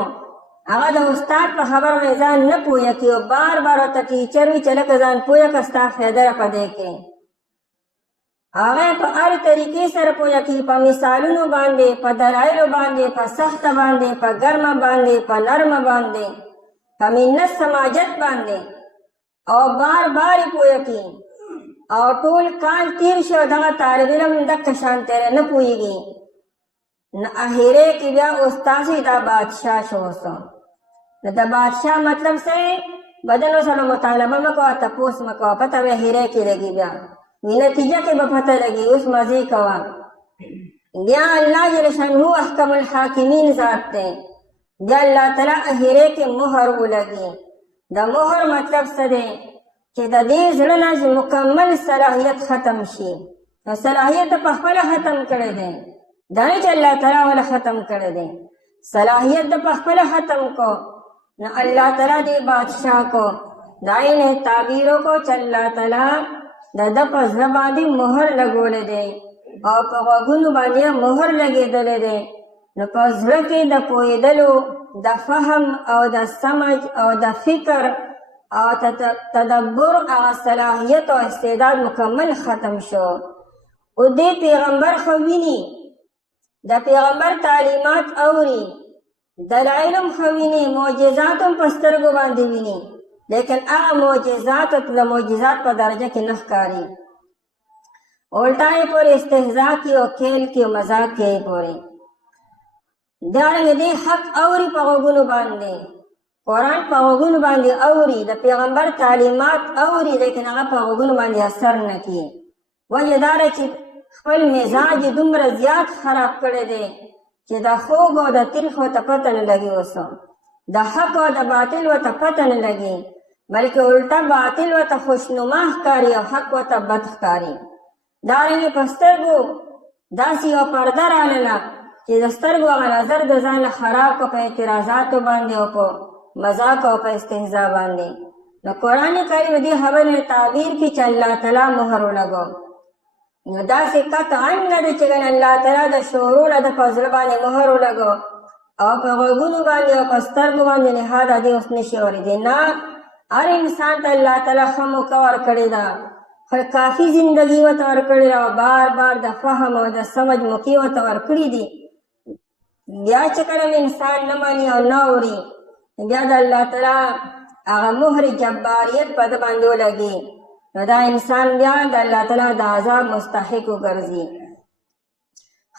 هغه د استاد په خبر باندې ځان نه پوهه کوي او بار بار ورته ټیچر وي چې لکه ځان پوهه که ستا فایده ده په دې کې هغه په هر طریقې سره پوهه کوي په مثالونو باندې په دلایلو باندې په سخته باندې په ګرمه باندې په نرمه باندې په منت سماجت باندې او بار بار یې پوهه کوي او ټول کال تیر شو دغه طالب علم دغه شان تیری نه پوهېږي نو اخرې کې بیا استاسي دا بادشاه شو اوسه نو د بادشاه مطلب څه بدن سره مطالبه مه کوه تپوس مه کوه پته به اخرې کې لګي بیا نتیجه کې به پته لګي اوس مزې کوه بیا الله جل شانهو احکم الحاکمین ذات دی بیا الله تعالی اخرې کې مهر ولګي د مهر مطلب څه دی چې د دې زړه نه مکمل صلاحیت ختم شي نو صلاحیت په خپله ختم کړی دی دا نه چې الله تعالی وله ختم کړی دی صلاحیت د په خپله ختم کو نو الله تعالی دې بادشاه کو دا یې نه تعبیر وکړو چې الله تعالی د ده په زړه باندې مهر لګولی دی او په غوږونو باندې مهر لګېدلی دی نو په زړه کې د پوهېدلو د فهم او د سمج او د فکر او تدبر او صلاحیت او استعداد مکمل ختم شو او دې پیغمبر خو ویني د پیغمبر تعلیمات اوري دلایل هم ښه ویني معجزات هم په سترګو باندې ویني لیکن هغه معجزات د معجزات په درجه کې نه ښکاري الټا یې پورې استهزا کوي او کھیل کوي او مذاق کوي پورې دارنګه دې حق اوري په غوږونو باندې قرآن په غوږونو باندې اوري د پیغمبر تعلیمات اوري لیکن هغه په غوږونو باندې اثر نه کوي وجه دا ده چې خپل مزاج دومره زیات خراب کړی دی چې د خوږ او د تریخ ورته پته نه لګي اوس د حق او د باطل ورته پته نه لګي بلکې الټا باطل ورته خوشنما ښکاري او حق ورته بد ښکاري. دارنګې په سترګو داسې یوه پرده راغله چې د سترګو هغه نظر د ځان له خراب کړو په اعتراضاتو باندې او په مذاق او په استهزا باندې. نو قرآن کریم دې خبرې تعبیر کړي چې الله تعالی مهر ولګو. نو داسې قطعا نه ده چې الله تعالی د شعورو نه د په زړه باندې مهر ولګو او په غوږونو باندې او په سترګو باندې نهاده دې اوس نشي اورېدی. نه، هر انسان ته الله تعالی ښه موقع ورکړې ده، کافي زندګي ورته ورکړې ده او بار بار د فهم او د سمج موقع ورته ورکړي دي. بیا چې کله انسان نه مني او نه اوري، بیا د الله تعالی هغه مهر جباریت په ده باندې ولګي، نو دا انسان بیا د الله تعالی د عذاب مستحق وګرځي.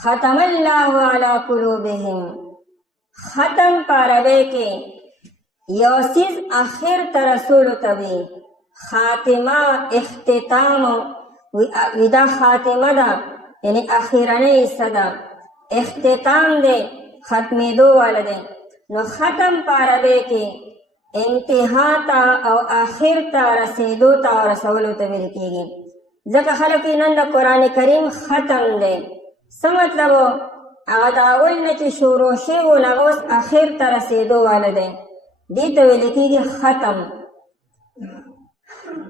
ختم الله علی قلوبهم. ختم په عربی کې یو څیز آخر ته رسولو ته وي. خاتمه، اختتام، وی دا خاتمه ده یعنی اخیرنۍ حصه ده، اختتام دی ختمېدو والا دی. نو ختم په عربی کې انتها ته او آخر ته رسېدو ته او رسولو ته ویل کېږي. ځکه خلک نن د قرآن کریم ختم دی. څه مطلب و؟ هغه د اول نه چې شروع شوی و هغه اوس آخر ته رسېدو والا دی، دې ته ویل کېږي ختم.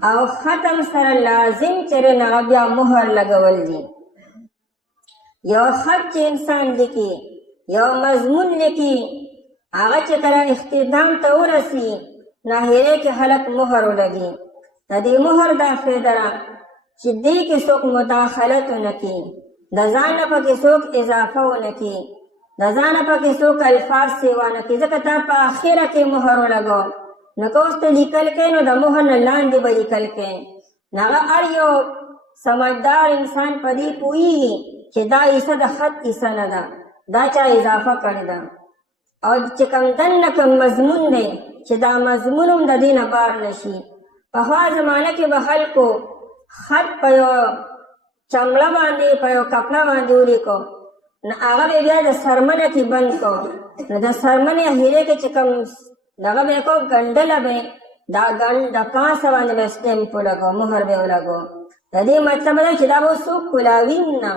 او ختم سره لازم چې هغه بیا مهر لګول دي. یو خط چې انسان لیکي، یو مضمون لیکي، هغه چې کله اختتام ته ورسي نو هغې کې خلک مهر ولګي. د دې مهر دا فایده ده چې دې کې څوک مداخلت ونه کړي، د ځان نه پکې څوک اضافه ونه کړي، د ځان نه پکې څوک الفاظ سیوا نه کړي. ځکه تا په اخره کې مهر ولګو، نو که اوس ته لیکل کوې نو د مهر نه لاندې به لیکل کوې. نو هغه هر یو سمجدار انسان په دې پوهېږي چې دا حصه د خط حصه نه ده، دا چا اضافه کړې ده. او چې کوم دننه کوم مضمون دی چې دا مضمون هم د دې نه بار نه شي. پخوا زمانه کې به خلکو خط په یو چمړه باندې په یو کپړه باندې ولیکو، نو هغه به بیا د سرمنه کې بند کو. نو د سرمنې هیرې کې چې کوم دغه به کو ګنډله به دا د کاسه باندې به سټمپ ولګو، مهر به ولګو. د دې مطلب دی چې دا به څوک کولاوي نه،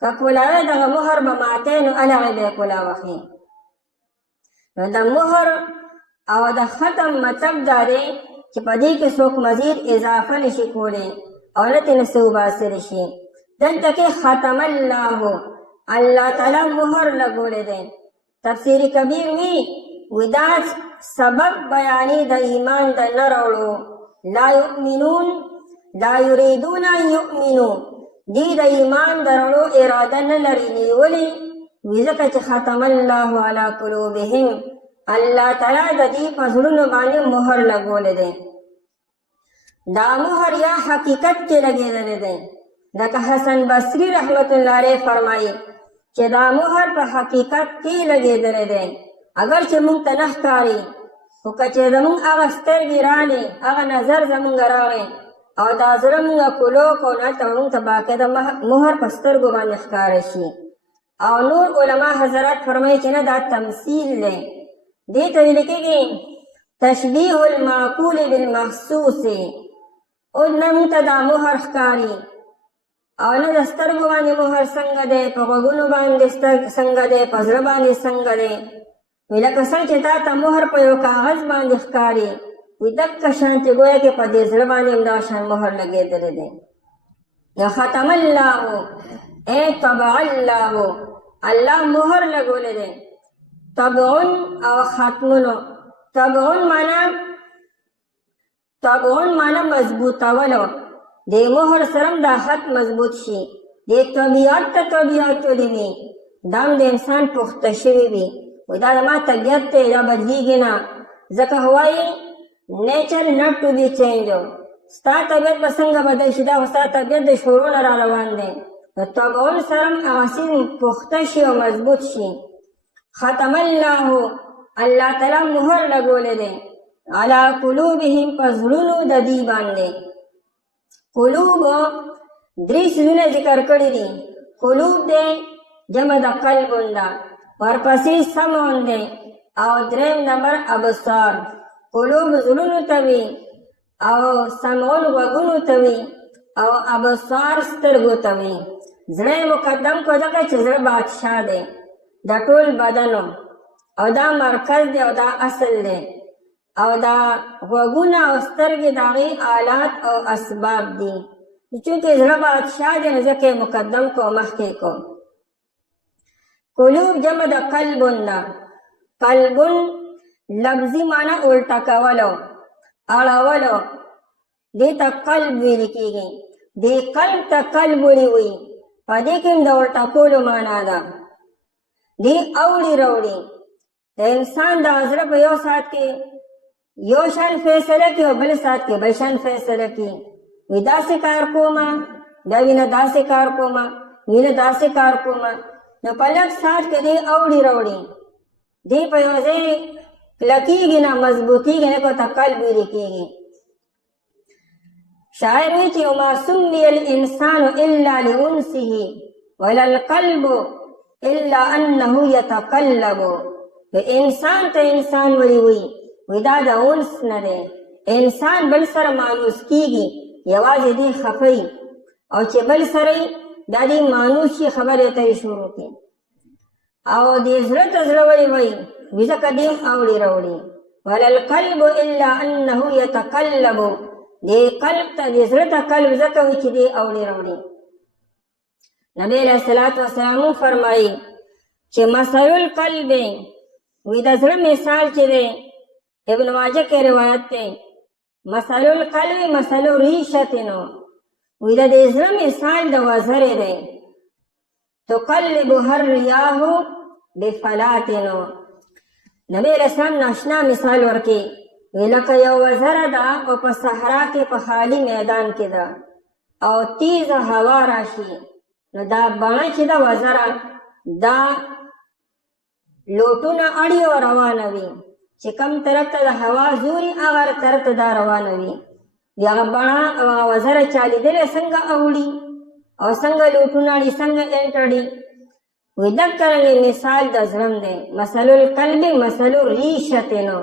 که کولاوی دغه مهر به ماتی نو هلغې به یې کولاوخي. نو د مهر او د ختم مطلب دا دی چې په دې کې څوک مزید اضافه نشي کولی او نه ترې نه څه وباسلی شي. دلته کې ختم الله، الله تعالی مهر لګولی دی. تفسیر کبیر وی دا سبب بیانی د ایمان د نه راوړو. لا یؤمنون، لا یریدون ان یؤمنو، دی د ایمان د راوړو اراده نه لري نیولې. وی ځکه چې ختم الله علی قلوبهم، الله تعالی د دې په زړونو باندې مهر لګولی دی. دا مهر یا حقیقت کې لګېدلی دی. لکه حسن بصري رحمت الله علیه فرمایي چې دا مهر په حقیقت کې لګېدلی دی، اگر چې مونږ ته نه ښکاري، خو که چې زمونږ هغه سترګې رالې، هغه نظر زمونږ راغی او دا زړه مونږ کلو کو، نو هلته مونږ ته باقاعده مهر په سترګو باندې ښکاره شي. او نور علما حضرات فرمایي چې نه، دا تمثیل دی. دې ته ویل کېږي تشبیه المعقول بالمحسوس. اوس نه مونږ ته دا مهر ښکاري او نه د سترګو باندې مهر څنګه دی، په غوږونو باندې څنګه دی، په زړه باندې څنګه دی. وی لکه څنګه چې تا ته مهر په یو کاغذ باندې ښکاري، وی دقه شانتې ګویا کې په دې زړه باندې همدغه شان مهر لګېدلی دی. یا ختم الله، ای طبع الله، الله مهر لګولی دی. طبعون او ختمونو. طبعون معنا مضبوطولو، دې مهر سره دا خط مضبوط شي. دې طبیعت ته طبیعت ولوي، دا هم د انسان پخته شوي وي. وی دا زما طبیعت دی، دا بدلیږي نه. ځکه وایي نیچر ناٹ ټو بی چینج. ستا طبیعت به څنګه بدل شي، دا خو ستا طبیعت د شعورو نه را روان دی. د طبعون سره هم هغسې پخته شي او مضبوط شي. ختم الله، الله تعالی مهر لګولی دی علی قلوبهم، په زړونو د دوی باندې. قلوب درې څیزونه ذکر کړي دي. قلوب دی جمع د قلبون ده، ورپسې سمعون دی، او دریم نمبر ابصار. قلوب زړونو ته وي او سمعون غوږونو ته وي او ابصار سترګو ته وي. زړه مقدم کو ځکه چې زړه بادشاه دی د ټول بدنو او دا مرکز دی او دا اصل دی او دا غوږونه او سترګې د هغې آلات او اسباب دي. چونکې زړه بادشاه دی نو ځکه یې مقدم کو مخکې کو. قلوب جمع د قلبون ده. قلبون لفظي معنی الټا کولو اړولو دې ته قلب ویل کېږي. دې قلب ته قلب ولې وي په دې کې هم د الټا کولو معنا ده. دې اوړي راوړي د انسان د زړه په یو ساعت کې یو شان فیصله کوي او بل ساعت کې بل شان فیصله کوي. وي داسې کار کومه دا وینه داسې کار کومه وینه داسې کار کومه نو په لږ ساعت کې دې اوړي راوړي دې په یو ځای کلکېږي نه مضبوطېږي نه کو ته قلب ویل کېږي. شاعر وی چې وما سمي الانسان الا لانسه ولا القلب الا انه يتقلب. انسان ته انسان وی وی وی دا د انس نه دی. انسان بل سره مانوس کیږي یوازې دی خفي او چې بل سره دا دی مانوس شي خبرې ته شروع کوي او دې زړه ته زړه وی وی وی ځکه دې اوړي راوړي. ولا القلب الا انه يتقلب. دې قلب ته دې زړه ته قلب ځکه وي چې دې اوړي راوړي. نبی علیه الصلاۃ والسلام فرمایي چې مثل القلب وی د زړه مثال چې دی ابن ماجه کې روایت دی مثل القلب مثل ریشتنو وی د دې زړه مثال د وزرې دی تقلبها الریاح بفلاتنو. نبی علیه السلام ناشنا مثال ورکي وی لکه یو وزره ده او په صحرا کې په خالی میدان کې ده او تیز هوا راشي نو دا بڼه چې ده وزره دا لوټونه اړي او روانه وي چې کم طرف ته د هوا زوري هغه طرف ته دا روانه وي. د هغه بڼه او هغه وزره چا لیدلې څنګه اوړي او څنګه لوټونه اړي څنګه انټړي. وی دکه مثال د زړه دی. مثل القلب مثل ریشتنو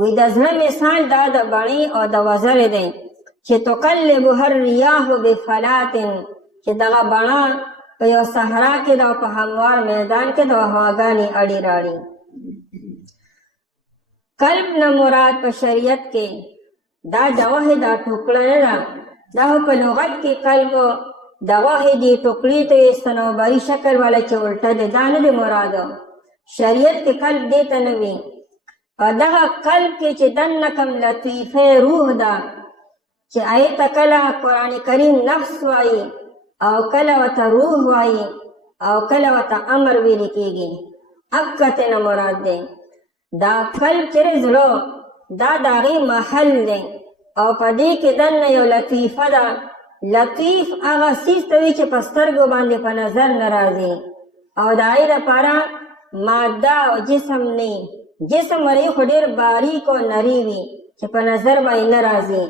وی د زړه مثال دا د بڼې او د وزرې دی چې تقلبها الریاح بفلاتن چې دغه بڼه په یو صحرا کې ده او په هموار میدان کې د هواګانې اړي راړي. قلب نه مراد په شریعت کې دا جوه دا ټوکړه نه ده. دا په لغت کې قلب دغه دې ټوکړې ته صنوبري شکل والا چې الټه ده دا نه دی مراد. شریعت کې قلب دې ته نه وي. په دغه قلب کې چې دننه کوم لطیفه روح ده چې آیت کله قرآن کریم نفس وایي او کله ورته روح وایي او کله ورته امر ویل کېږي هغه ته نه مراد دی. دا قلب چې زړه دا د هغې محل دی او په دې کې دننه یو لطیفه ده. لطیف هغه څیز ته وي چې په سترګو باندې په نظر نه راځي او د هغې دپاره ماده او جسم نه جسم ورې خو ډېر باریک او نري وي چې په نظر باندې نه راځي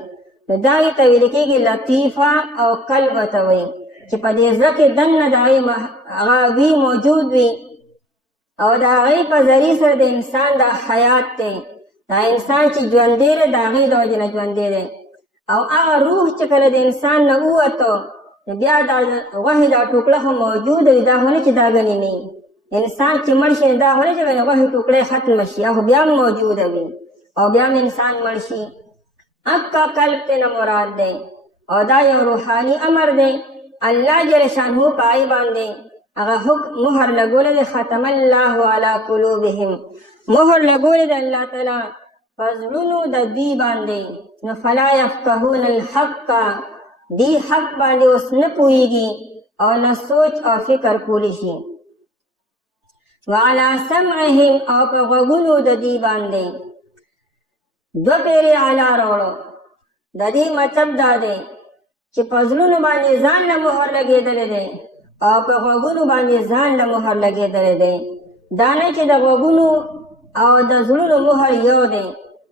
نو دا یې ته ویل کېږي لطیفه او قلب ته وایي چې په دې زړه کې دننه د هغې هغه وي موجود وي او د هغې په ذریعې سره د انسان دا حیات دی. دا انسان چې ژوندی دی د هغې د وجې نه ژوندی دی او هغه روح چې کله د انسان نه ووتو نو بیا دا غوښې دا ټوکړه خو موجوده وي. دا خو نه چې دا ګنې نه انسان چې مړ شي دا خو نه چې غوښې ټوکړې ختمه شي خو بیا هم موجوده وي او بیا هم انسان مړ شي. اکا قلب ته نه مراد دی او دا یو روحاني امر دی. الله جل شانه په هغې باندې هغه مهر لګولی دی. ختم الله علی قلوبهم مهر لګولی دی الله تعالی په زړونو د دوی باندې نو فلا یفقهون الحق دی حق باندې اوس نه پوهېږي او نه سوچ او فکر کولی شي. وعلى سمعهم او په غوږونو د دوی باندې دو پیرې اعلی راوړو. د دې مطلب دا دی چې په زړونو باندې ځان له مهر لګېدلی دی او په غوږونو باندې ځان له مهر لګېدلی دی. دا نه چې د غوږونو او د زړونو مهر یو دی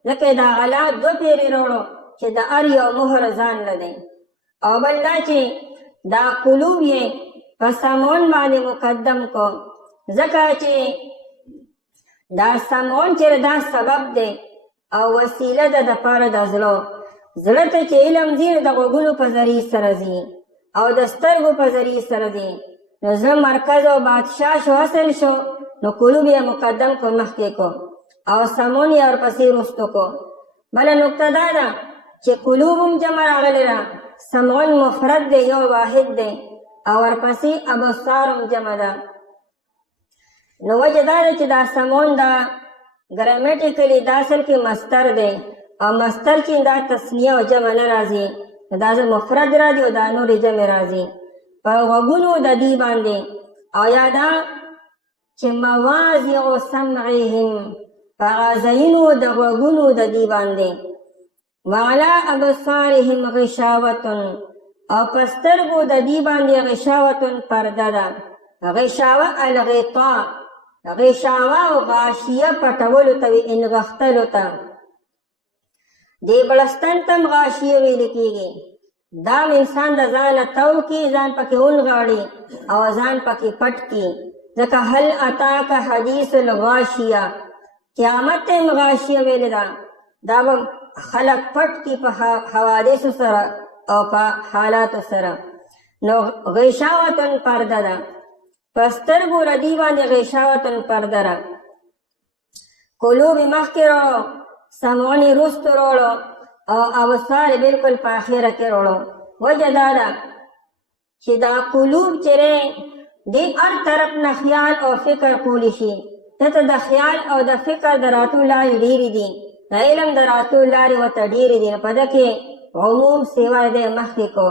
لکه دا غلا دو پیرې راوړو چې د هر یو مهر ځان له دی او بل دا چې دا قلوب یې په سمعون باندې مقدم کو ځکه چې دا سمعون چې دا سبب دی او وسیله ده د پاره د زړه زړه ته چې علم ځي نو د غوږونو په ذریعې سره ځي او د سترګو په ذریعې سره ځي. نو زړه مرکز او بادشاه شو، حاصل شو، نو قلوب یې مقدم کو، مخکې کو، او سمون یې ورپسې رستو کو. بله نکته دا ده چې قلوب هم جمع راغلی ده، سمعون مفرد دی، یو واحد دی، او ورپسې ابصار هم جمع ده. نو وجه دا ده چې دا سمعون دا ګرامیټیکلی دا اصل کې مصدر دی، او مصدر چې دا تسنیه او جمع نه راځي، دا مفرد راځي او دا نورې جمع راځي. په غوږونو د دې باندې، او یا دا چې مواضع سمعهم، په غازینو د غوږونو د دې باندې، وعلى ابصارهم غشاوتن، او په سترګو د دې باندې غشاوتن پرده ده. غشاوه الغطاء، غشاوه او غاشیه پټولو ته وي، انغښتلو ته. دې بړستن تم غاشیه ویل کېږي. دا انسان د ځانه تو کې، ځان پکې ونغاړي او ځان پکې پټ کړي. ځکه هل اتاک حدیث الغاشیه، قیامت ته غاشیه ویل ده. دا به خلق پټ کړي په حوادثو سره او په حالاتو سره. نو غشاوتن پرده ده، په سترګو ردی باندې غشاوتن پرده ده. قلوب مخکې راړو، سمعون یې رستو راړو، او ابصار بالکل په اخره کې راړو. وجه دا ده چې دا قلوب چې دی هر طرف نه خیال او فکر کولی شي. دته د خیال او د فکر د راتو لارې ډېرې دي، د علم د راتو لارې ورته ډېرې دي. په ده کې عموم سیوا دی مخکې کو.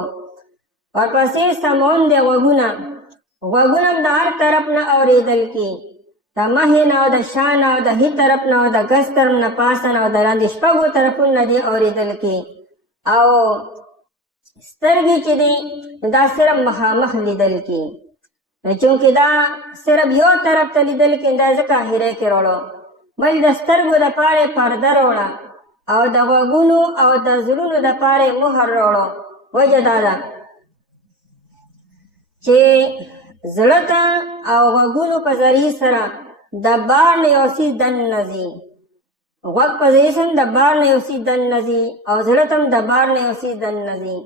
ورپسې سمعون دی غوږونه، غوږونه هم د هر طرف نه اورېدل کی، د مخې نه او د شا نه او د هي طرف نه او د ګز طرف نه، پاسه نه او د لاندې شپږو طرفونو نه دي اورېدل کی. او سترګې چې دي دا صرف مخامخ لیدل کی، چونکې دا صرف یو طرف ته لیدل کی، دا ځکه اخره کې راوړو. بلې د سترګو دپاره پرده راوړه، او د غوږونو او د زړونو دپاره مهر راوړو. وجه دا ده چې زړه ته او غوږونو په ذریعې سره د بار نه یو څیز دننه ځي، غوږ په ذریعې سره د بار نه یو څیز دننه ځي، او زړه ته هم د بار نه یو څیز دننه ځي.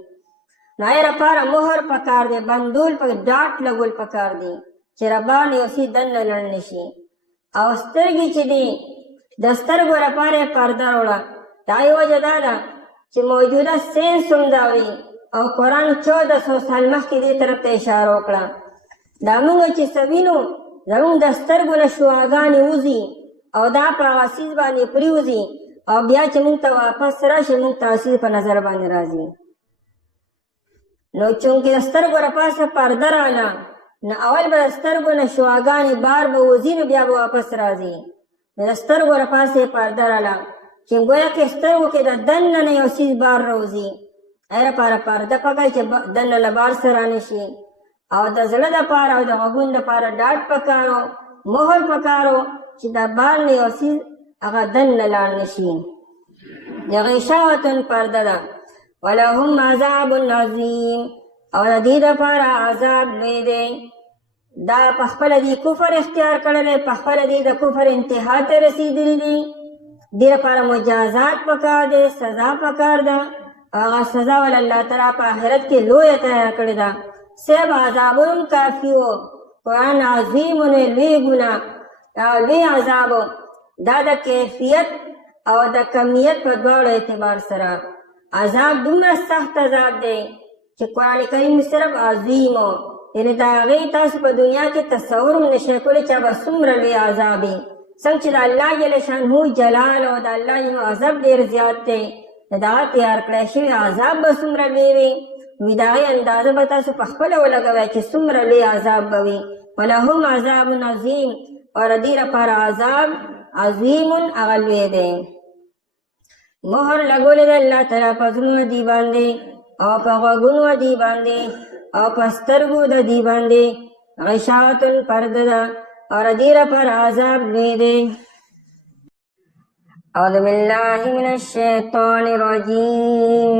نو هغې لپاره مهر پکار دی، بندول په ډاټ لګول پکار دی چې د بار نه یو څیز دننه لړ نه شي. او سترګې چې دي د سترګو لپاره یې پرده راوړه. د هغې وجه دا ده چې موجوده ساینس هم دا وایي، او قرآن 1400 سال مخکې دې طرف ته اشاره وکړه. دا موږ چې څه وینو، زموږ د سترګو نه شعاګانې وځي او دا په هغه څیز باندې پرېوځي، او بیا چې موږ ته واپس راشي، موږ تاثیر په نظر باندې راځي. نو چونکې د سترګو دپاسه پرده راغله، نو اول به د سترګو نه شعاګانې بار به وځي، نو بیا به واپس راځي. نو د سترګو دپاسه یې پرده راغله چې ګویا کې سترګو کې د دننه نه یو څیز بار راوځي. هغې لپاره پرده پکار چې دننه له بار سره نه شي. او د زړه دپاره او د غوږونو دپاره ډاډ پکارو، مهر پکارو چې د بار نه یو څیز هغه دننه لاړ نه شي. د غشاوتن پرده ده. ولهم عذاب عظیم، او د دې دپاره عذاب لوی دی. دا په خپله دې کفر اختیار کړلی، په خپله دې د کفر انتها ته رسېدلي دي. دې لپاره مجازات پکار دی، سزا پکار ده. هغه سزا ول الله تعالی په آخرت کې لویه تیار کړې ده. صرف عذابون کافي و، قرآن عظیم و لوی ګناه او لوی عذاب. دا د کیفیت او د کمیت په دواړو اعتبار سره عذاب دومره سخت عذاب دی چې قرآن کریم صرف عظیم و، یعنې د هغې تاسو په دنیا کې تصور هم نشئ کولی چې به څومره لوی عذاب وي. څنګه چې د الله جل شانهو جلال او د الله عذاب ډېر زیات دی، د دغه تیار کړی شوي عذاب به څومره لوی وي، وي د هغې اندازه به تاسو په خپله ولګوئ چې څومره لوی عذاب به وي. ولهم عذاب عظیم، او د دې لپاره عذاب عظیم هغه لوی دی. مهر لګولی دی الله تعالی په زړونو دې باندې، او په غوږونو دې باندې، او په سترګو د دې باندې غشاوتن پرده ده، او د دې لپاره عذاب لوی دی. اعوذ بالله من الشیطان الرجیم.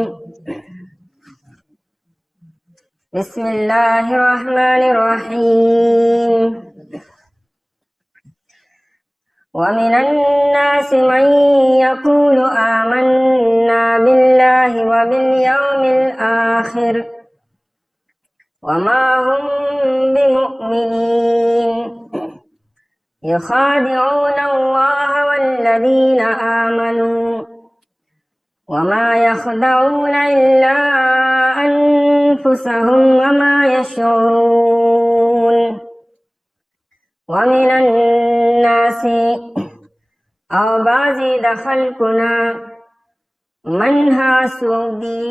بسم الله الرحمن الرحیم. ومن الناس من يقول آمنا بالله وباليوم الآخر وما هم بمؤمنين يخادعون الله والذين آمنوا وما يخدعون إلا أنفسهم وما يشعرون ومن الناس او بعضی د خلقنا من ها سوګدي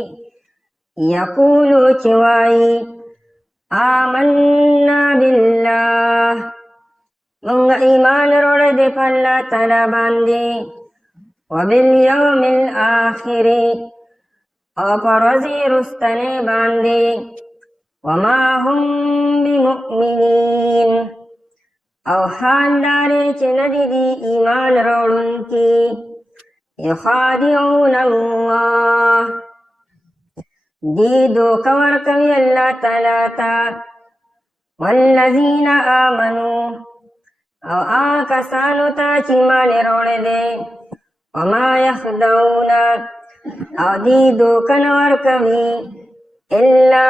یقولو چوای آمنا بالله من ایمان روڑ دے پا اللہ تعالی باندے وبالیوم الآخر او پروزی رستنے باندے وما هم بمؤمنین او حال دارے چه ندی دی ایمان روڑن کی یخادعون اللہ دی دوکور کمی اللہ تعالی تا والذین آمنوا او آکسانو تا چیمان روڑے دے وما یخدعون او دی دوکنور کمی الا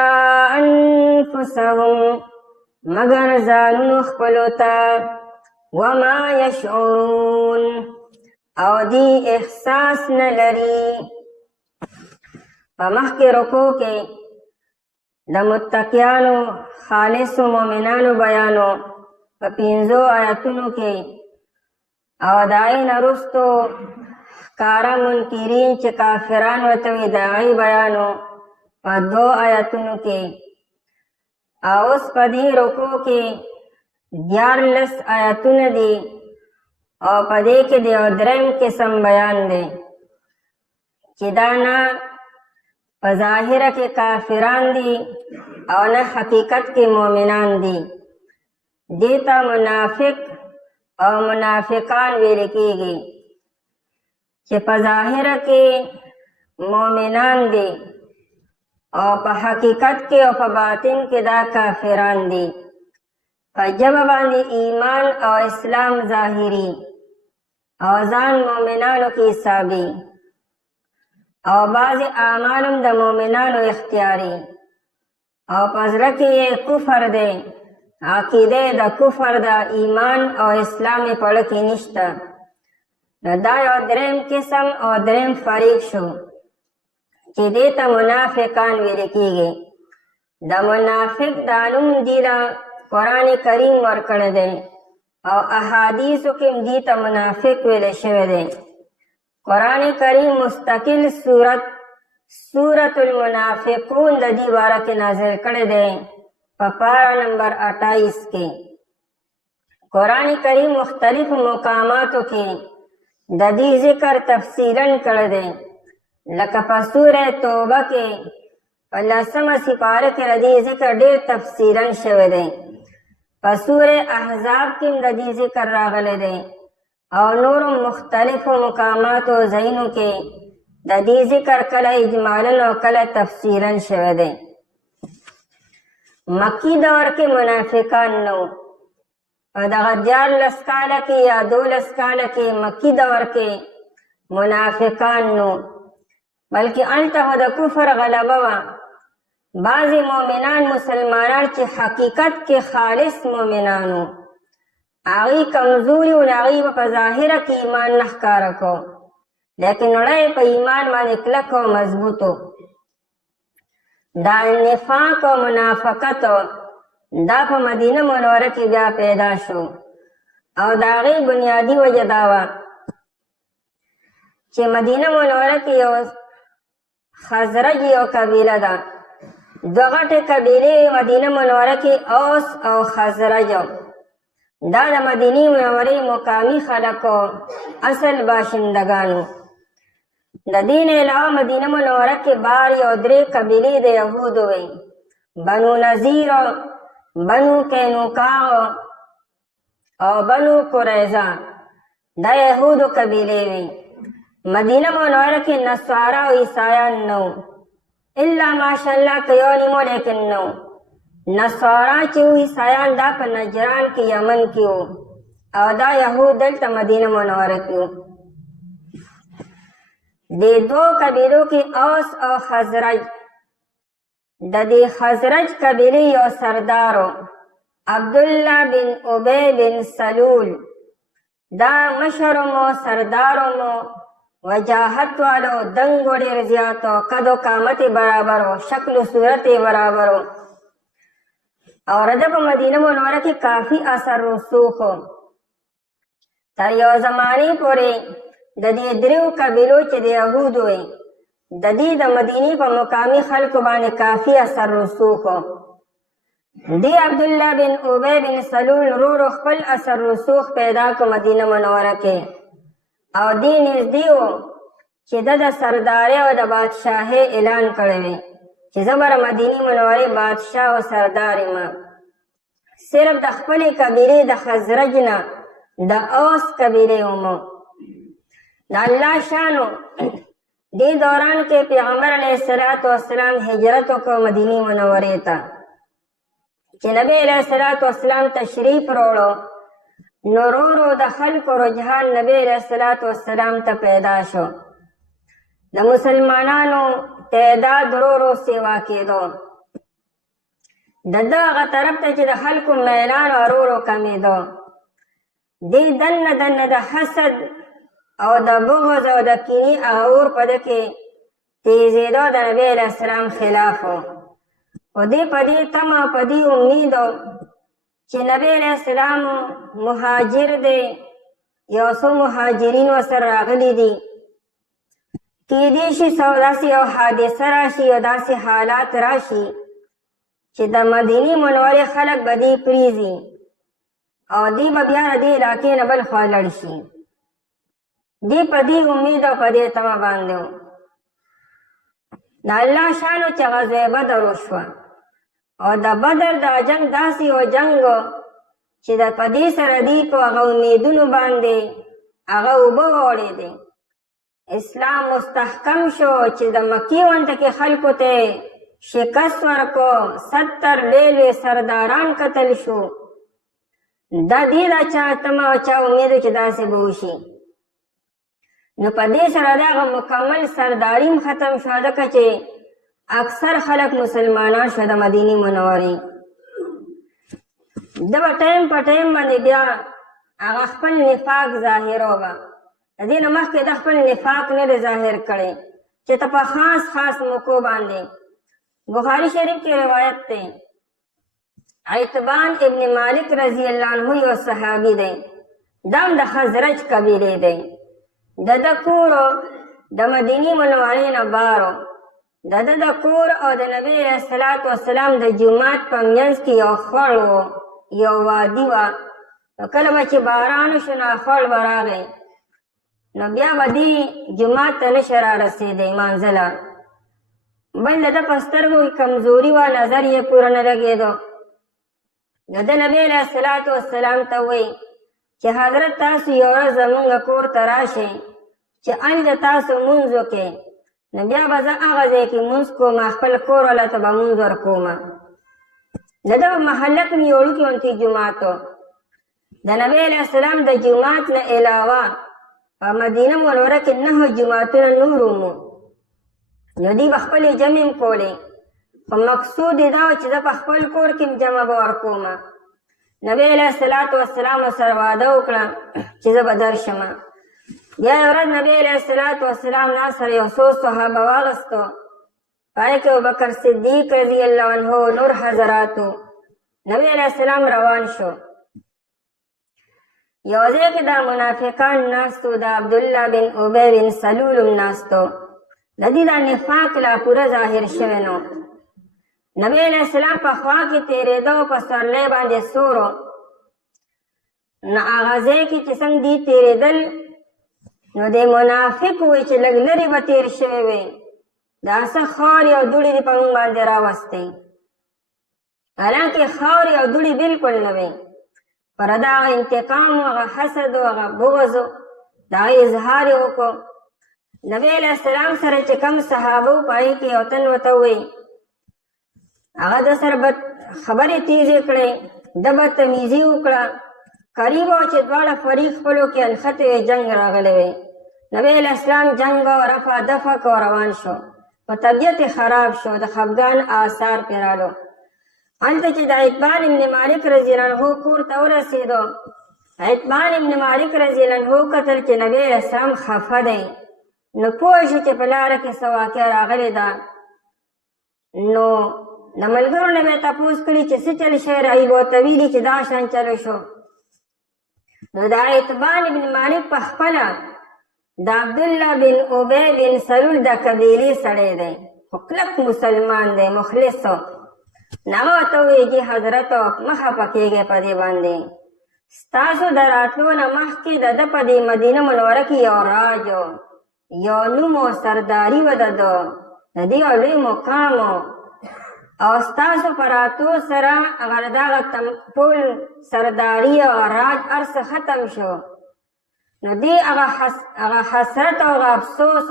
انفسهم مگر زانون خپلوتا وما یشعرون او دی احساس نلری پمخ کے رکو کے دا متقیانو خالص و مومنانو بیانو پا پینزو آیتونو کے او دائی نرستو کارا منکرین چه کافران و توی دائی بیانو پا دو آیتونو کے اوس په دې رکوع کې 14 آیاتونه دي او په دې کې د یو دریم قسم بیان دی چې دا نه په ظاهره کې کافران دي او نه حقیقت کې مؤمنان دي دې ته منافق او منافقان ویل کېږي چې په ظاهره کې مؤمنان دي او په حقیقت کې او په باطن کې دا کافران دي په ژبه باندې ایمان او اسلام ظاهري او ځان مؤمنانو کې حسابي او بعضې اعمال هم د مؤمنانو اختیاري او په زړه کې یې کفر دی عقیده د کفر د ایمان او اسلام یې په زړه کې نشته نو دا یو دریم قسم او دریم فریق شو چې دې ته منافقان ویل کېږي د منافق دا نوم دې له قرآن کریم ورکړی دی او احادیثو کې هم دې ته منافق ویلی شوی دی قرآن کریم مستقل سورت المنافقون د دې باره کې نازل کړی دی په پارا نمبر 28 کې قرآن کریم مختلف مقاماتو کې د دې ذکر تفصیلا کړی دی لکه په سوره توبه کې په 10مه سپاره کې د دې ذکر ډېر تفصیلا شوی دی په سوره احزاب کې هم د دې ذکر راغلی دی او نورو مختلفو مقاماتو ځایونو کې د دې ذکر کله اجمالا او کله تفصیلا شوی دی مکی دور کې منافقان نو په دغه 14 کاله کې یا 12 کاله کې مکی دور کې منافقان نو بلکې هلته د کفر غلبه وه بعضې مؤمنان مسلمانان چې حقیقت کې خالص مؤمنان وو هغوی کمزوري وو هغوی به په ظاهره کې ایمان نه ښکاره کو لیکن زړه په ایمان باندې کلک او مضبوط و دا نفاق او منافقت دا په مدینه منوره کې بیا پیدا شو او د هغې بنیادي وجه دا وه چې مدینه منوره کې یو خزرج یو قبیله ده دوه غټې قبیلې مدینه منوره کې اوس او خزرج دا د مدینې منورې مقامي خلکو اصل باشندگانو د دې نه علاوه مدینه منوره کې بار یو 3 قبیلې د یهودو وې بنو نذیر بنو قینوقاع او بنو قریظه دا یهودو قبیلې وې مدینه منوره کې نصارا او عیسایان نو الا ماشاءالله که یو نیمو لیکن نو نصارا چې و عیسایان دا په نجران کې یمن کې وو او دا یهود دلته مدینه منوره کې وو دې دوو قبیلو کې اوس او خزرج. د دې خزرج قبیلې یو سردارو عبدالله بن ابی بن سلول. دا مشرمو سردارمو وجاهت والو، دنګو ډېر زیاتو، قد و قامت برابرو، شکل و صورت برابرو. او رده په مدینه منوره کې کافی اثر رسوخ و. تر یو زمانې پورې د دې دریو قبیلو چې د یهودو وې د دې د مدینې په مقامي خلکو باندې کافی اثر رسوخ و. دی عبدالله بن ابی بن سلول ورو خپل اثر رسوخ پیدا کو مدینه منوره کې، او دی نږدې و چې د سردارۍ او د بادشاهۍ اعلان کړی وي چې زه به مدینې منورې بادشاه او سردار یم. صرف د خپلې قبیلې د خزرج نه د اوس قبیلې ومو. د الله شانو دې دوران کې پیغمبر علیه الصلاة والسلام هجرت وکړ مدینې منورې ته. چې نبی علیه الصلاة والسلام تشریف راوړو نو ورو د خلکو رجحان نبی علیه الصلاة والسلام ته پیدا شو. د مسلمانانو تعداد ورو سیوا کېدو. د ده هغه طرف ته چې د خلکو میلان ورو کمېدو. دې دننه د حسد او د بغض او د کینې هغه اور په ده کې تیزېدو د نبی علیه السلام خلاف و. خو دې په دې تمه په دې امید و چې نبی علیه السلام مهاجر دی، یو څو مهاجرین ورسره راغلي دي، کېدای شي داسې یو حادثه راشي او داسې حالات راشي چې د مدینې منورې خلک به دې پرېږدي او دې به بیا د دې علاقې نه بل خوا لړ شي. دې په دې امید او په دې تمه باندې و. د الله شانو چې غزوه بدر وشوه او د بدر دا جنگ داسې یو جنګ و چې د په دې سره دې په هغه امیدونو باندې هغه اوبه واوړېدې. اسلام مستحکم شو چې د مکې غونډه کې خلکو ته شکست ورکو، 70 لوی سرداران قتل شو. دا دې دا چا تمه او چا امید چې داسې به وشي. نو په دې سره د هغه مکمل سرداریم ختم شو، ځکه چې اکثر خلک مسلمانان شو د مدینې منورې. د به ټایم په ټایم باندې بیا هغه خپل نفاق ظاهروه. د دې نه مخکې د خپل نفاق نه دی ظاهر کړی چې ته په خاص موقعو باندې. بخاري شریف کې روایت دی، عتبان ابن مالک رضی الله عنه یو صحابي دی، دا هم د خزرج قبیلې دی. د ده کور د مدینې منورې نه بارو. د ده د کور او د نبی علیه الصلاة والسلام د جومات په منځ کې یو خوړ و، یو وادي وه. نو کله به چې باران وشو نو خوړ به راغی، نو بیا به دې جومات ته نشه رارسېدی مانځله. بل د ده په سترګو کې کمزوري وه، نظر یې پوره نه لګېدو. نو د نبی علیه الصلاة والسلام ته وایي چې حضرت تاسو یو ورځ زمونږ کور ته راشئ چې هلته تاسو مونځ وکئ. نو بیا به زه هغه ځای کې مونځ کوم، خپل کور والا ته به مونځ ورکوم. د ده په محله کې مې یو وړوکی غوندې جومات و. د نبی علیه السلام د جومات نه علاوه په مدینه منوره کې 9 جوماتونه نور ومو. نو دوی به خپلې جمع هم کولې، خو مقصود یې دا و چې زه په خپل کور کې جمع به ورکوم. نبی علیه الصلاة والسلام ورسره وعده وکړه چې زه به درشم. بیا یو ورځ نبی علیه الصلاة والسلام ځان سره یو څو صحابه واغستو، په هغې کې ابوبکر صدیق رضی الله عنه نور حضراتو. نبی علیه السلام روان شو. یو ځای کې دا منافقان ناستو، د عبدالله بن ابی بن سلول هم ناستو. د دې دا نفاق لا پوره ظاهر شوی نو. نبی علیه السلام په خوا کې تېرېده، په سورلی باندې سور و. نو هغه ځای کې چې څنګه دې تېرېدل، نو د منافق وی چې لږ لرې به تېر شوی وی، دا څه خاورې او دوړې دې په موږ باندې راوستې. حالانکې خاورې او دوړې بلکل نه وی، پر د هغه انتقام و، هغه حسد و، هغه بغض و، د هغه اظهار یې وکړو. نبی علیه السلام سره چې کم صحابه و، په هغې کې یو تن ورته وی، هغه د سره بد خبرې تیزې کړې، د بدتمیزي وکړه. قریب و چې دواړه فریق خپلو کې انخته جنګ راغلی وی. نبی علیہ السلام جنگ او رفع دفع کو روان شو، په طبیعت خراب شو، د خفګان آثار پې رالو. هلته چې د عتبان ابن مالک رضی الله عنه کور ته ورسېدو، عتبان ابن مالک رضی الله عنه کتل چې نبی علیہ السلام خفه دی، نو پوه شو چې په لاره کې څه واقع راغلې ده. نو د ملګرو نه به یې تپوس کړي چې څه چل شی راغی، به ورته ویلي چې دا شان چلو شو. نو د عتبان ابن مالک په خپله د عبدالله بن ابی بن سلول د قبیلې سړی دی، خو کلک مسلمان دی، مخلص. نو هغه ورته ووایي چې حضرتو مه خفه کېږئ په دې باندې، ستاسو د راتلو نه مخکې د ده په دې مدینه منوره کې یو راج یو نوم او سرداري وه د ده، د دې یو لوی مقام او ستاسو په راتلو سره هغه د دغه ټول سرداري او راج هر څه ختم شو. نو دې هغه حسرت او هغه افسوس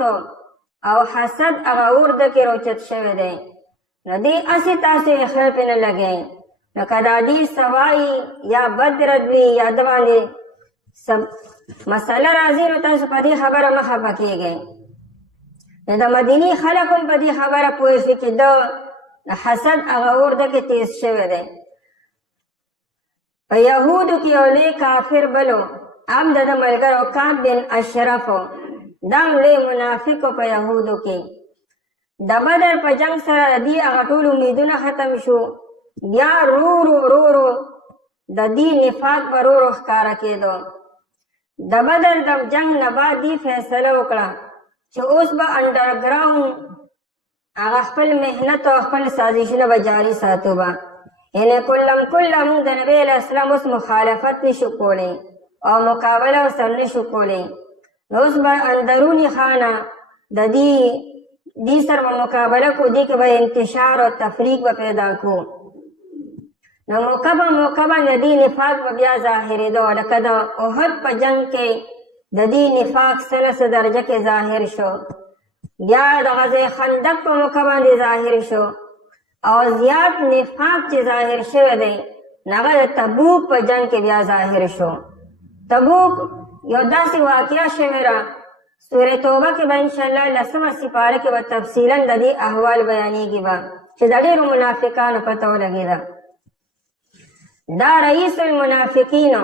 او حسد هغه اور ده کې راوچت شوی دی. نو دې هسې تاسو یې خیر پې نه لګئ، نو که د حدیث سوایي یا بد رد وي یا د باندې مسله راځي، نو تاسو په دې خبره مه خفه کېږئ. نو د مدینې خلک هم په دې خبره پوه شي چې د حسد هغه اور ده کې تیز شوی دی. په یهودو کې یو لوی کافر بلو، هم د ده ملګرو کعب بن اشرف، دا هم لوی منافق په یهودو کې. د بدر په جنگ سره د دې هغه ټول امیدونه ختم شو، بیا رو د دې نفاق به رو ښکاره کېدو. د بدر د جنگ نه بعد دې فیصله وکړه چې اوس به انډرګراونډ هغه خپل محنت او خپل سازشونه به جاري ساتو به، یعنې کله موږ د نبی علیه السلام اوس مخالفت نشو کولی او مقابله ورسره نشو کولی، نو اوس به اندروني خانه د دې سره به مقابله کو، دې کې به انتشار او تفریق به پیدا کو. نو موقع باندې دې نفاق به بیا ظاهرېدو، لکه د احد په جنگ کې د دې نفاق څه درجه کې ظاهر شو، بیا د غزوه خندق په موقع باندې ظاهر شو، او زیات نفاق چې ظاهر شوی دی هغه د تبوک په جنگ کې بیا ظاهر شو. تبوک یو داسې واقعه شوې ده، سورې توبه کې به انشاءالله 10مه سپاره کې به تفصیلا د دې احوال بیانېږي به چې د ډېرو منافقانو پته ولګېده. دا رئیس المنافقینو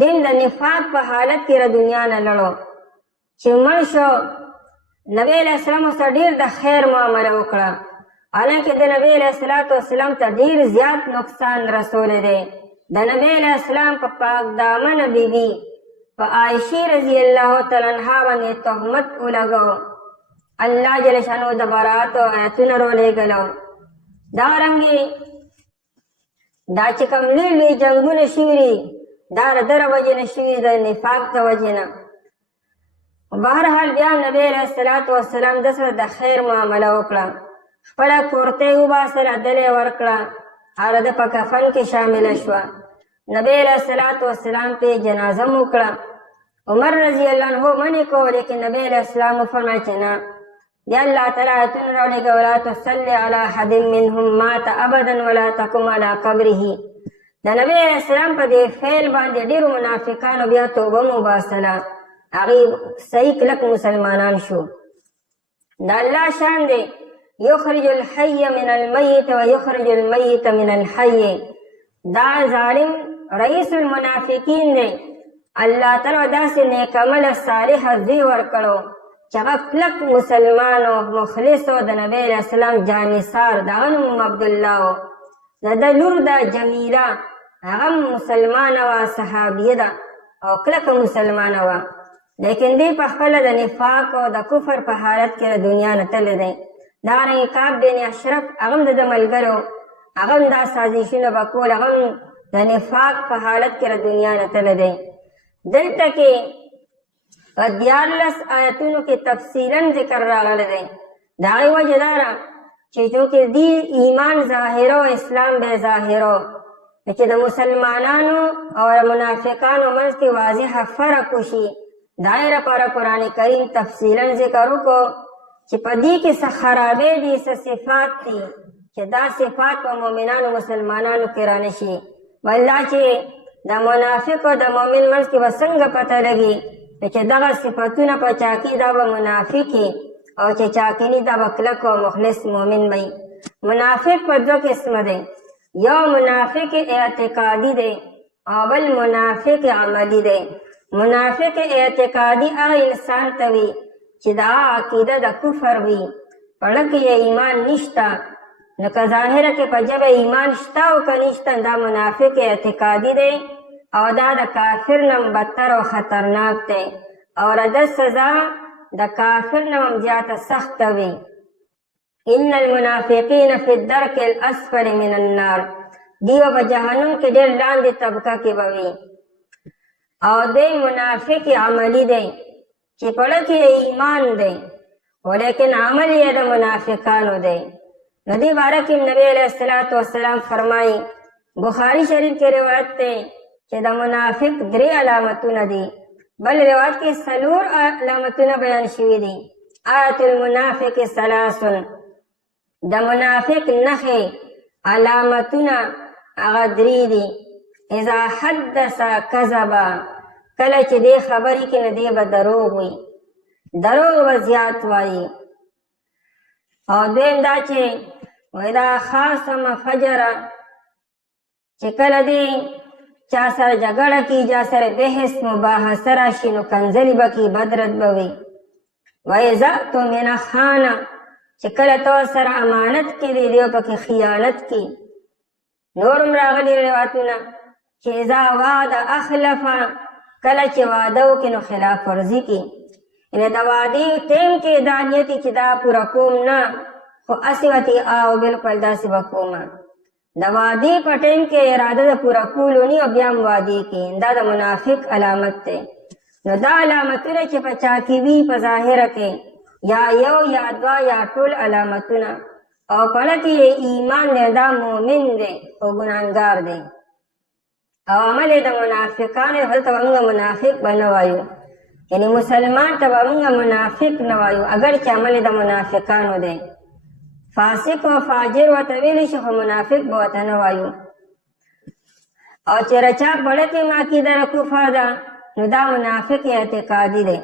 دین د نفاق په حالت کې د دنیا نه لړو، چې مړ شو. نبی علیہ السلام سره ډېر د خیر معامله وکړه، حالانکه د نبی علیہ السلام ته ډېر زیات نقصان رسولی دی. د نبی علیہ السلام په پاک دامنه بیبي په عایشې رضی الله تعالی عنها باندې تهمت ولګو، الله جل شانو د برات او آیتونه راولېږلو. دارنګې دا چې کوم لوی جنګونه شوي دي دا د ده د وجې نه شوي، د نفاق د وجې نه. بهرحال بیا نبی علیه السلام د سره د خیر معامله وکړه، خپله کورتۍ وباسله، دلې ورکړه، او د ده په کفن کې شامله شوه. نبی علیه السلام پې جنازه م وکړه. عمر رضی الله عنه منې کو، لیکن نبی علیه السلام وفرمایه چې نه، بیا الله تعالی آیتونه راولېږه ولا تصلي علی احد منهم مات ابدا ولا تقم علی قبره. د نبی علیه السلام په دې فعل باندې ډېرو منافقانو بیا توبه م وباسله، هغې صحیح کلک مسلمانان شو. د الله شان دی یخرج الحی من المیت و یخرج المیت من الحی. دا ظالم رئیس المنافقین دی، الله تعالی داسې نیک عمله صالحه زوی ورکړو چې هغه کلک مسلمان و مخلص و، د نبی علیه السلام جانثار، د هغه نوم عبدالله و، د ده لور ده جمیله، هغه مسلمانه وه، صحابیه ده او کلکه مسلمانه وه، لیکن دی په خپله د نفاق او د کفر په حالت کې د دنیا نه تللی دی. دغرنګې کعب بن اشرف هغه هم د ده ملګرو، هغه هم دا سازشونه به کول، هغه هم د نفاق په حالت کې د دنیا نه تللی دی. دلته کې په 14 آیتونو کې تفصیلا ذکر راغلی دی. د هغې وجه دا ده چې چونکې دې ایمان ظاهره او اسلام به ظاهره، چې د مسلمانانو او منافقانو منځ کې واضحه فرق وشي، د هغې لپاره قرآن کریم تفصیلا ذکر وکړو چې په دې کې څه خرابې دي، څه صفات دي، چې دا صفات په مؤمنانو مسلمانانو کې را نشي. والله چې د منافق او د مؤمن منځ کې به څنګه پته لګي چې دغه صفتونه په چا کې دا به منافقي او چې چا کې نه دا به کلک او مخلص مؤمن وي. منافق په دوه قسمه دی، یو منافق اعتقادي دی او بل منافق عملی دی. منافق اعتقادي هغه انسان ته وي چې دا عقیده د کفر وي، پړه کې ایمان نشته، نو که ظاهره کې په ژبه ایمان شته او که نشته، دا منافق اعتقادي دی او دا د کافر نه بدتر او خطرناک دی او د سزا د کافر نه هم زیاته سخته وي. ان المنافقین فی الدرک الاسفل من النار، دیو په جهنم کې ډېر لاندې طبقه کې به وي. او دی منافق عملی دی چې پړه کې ایمان دی ولیکن عمل یې د منافقانو دی. نو دې باره کې نبی علیه الصلاة والسلام فرمایي، بخاري شریف کې روایت دی چې د منافق 3 علامتونه دي، بل روایت کې 4 علامتونه بیان شوي دي. آیت المنافق 3، د منافق نښې علامتونه هغه 3 دي. اذا حدث کذب، کله چې دې خبرې کې نه دی به دروغ وي، دروغ به زیات وایي. او دویم دا چې واذا خاصم فجر، چې کله دې چا سره جګړه کی، چا سره بحث مباحثه راشي نو کنځلې به کوي، بدرد به وي. واذا اؤتمن خان، چې کله تو سره امانت کې دی دیو پکې خیانت کی. نورم راغلي روایتونه چې اذا وعد اخلف، کله چې وعده وکړي نو خلاف ورزي کوي. یعنې د وعدې ټیم کې دا نیت چې دا پوره کوم نه، خو هسې ورته او بلکل داسې به کومه. د وعدې په ټیم کې اراده د پوره کولو نی او بیا هم وعدې کوي، دا د منافق علامت دی. نو دا علامتونه چې په چا کې وي په ظاهره کې، یا یو یا 2 یا ټول علامتونه، او پړه کې ایمان دی، دا مؤمن دی او ګناهګار دی. او عمل د منافقانو هلته به موږ منافق به نه وایو، یعنې مسلمان ته به موږ منافق نه وایو اگر چې عمل د منافقانو دی. فاسق و فاجر ورته ویلی شي خو منافق به ورته نه وایو. او چې رچا پړه کې عقیده د کفر ده نو دا منافق اعتقادي دی.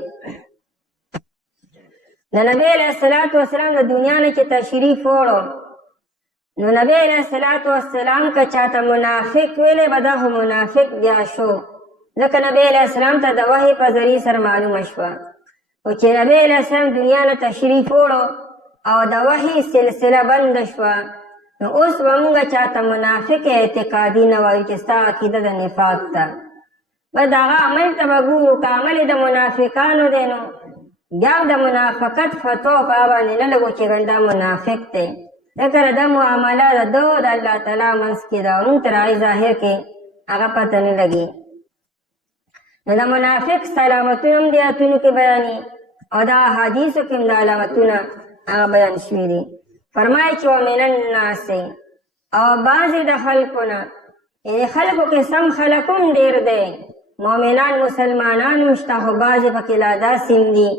د نبی علیه الصلاة والسلام د دنیا نه چې تشریف وړو نو نبی علیه الصلاة والسلام که چاته منافق ویلی به دا خو منافق بیا شو، ځکه نبی علیه السلام ته د وحی په ذریعې سره معلومه شوه. او چې نبی علیه السلام دنیا نه تشریف وړو او د وحی سلسله بنده شوه، نو اوس به موږ چاته منافق اعتقادي نه وایو چې ستا عقیده د نفاق ده. بس د هغه عمل ته به ګورو، که عمل د منافقانو دی نو بیا د منافقت فتوا په هغه باندې نه لګو چې ګنې دا منافق دی، ځکه دا معامله د ده د الله تعالی منځ کې ده او موږ ته راغی ظاهر کې هغه پته نه لګي. نو د منافق علامتونه هم دې آیتونو کې بیانې او دا احادیثو کې هم د علامتونه هغه بیان شوي دي. فرمایي چې ومن الناس، او بعضې د خلکو نه، یعنې خلکو کې سم خلک هم ډېر دی، مؤمنان مسلمانان هم شته، خو بعضې پکې لا داسې هم دي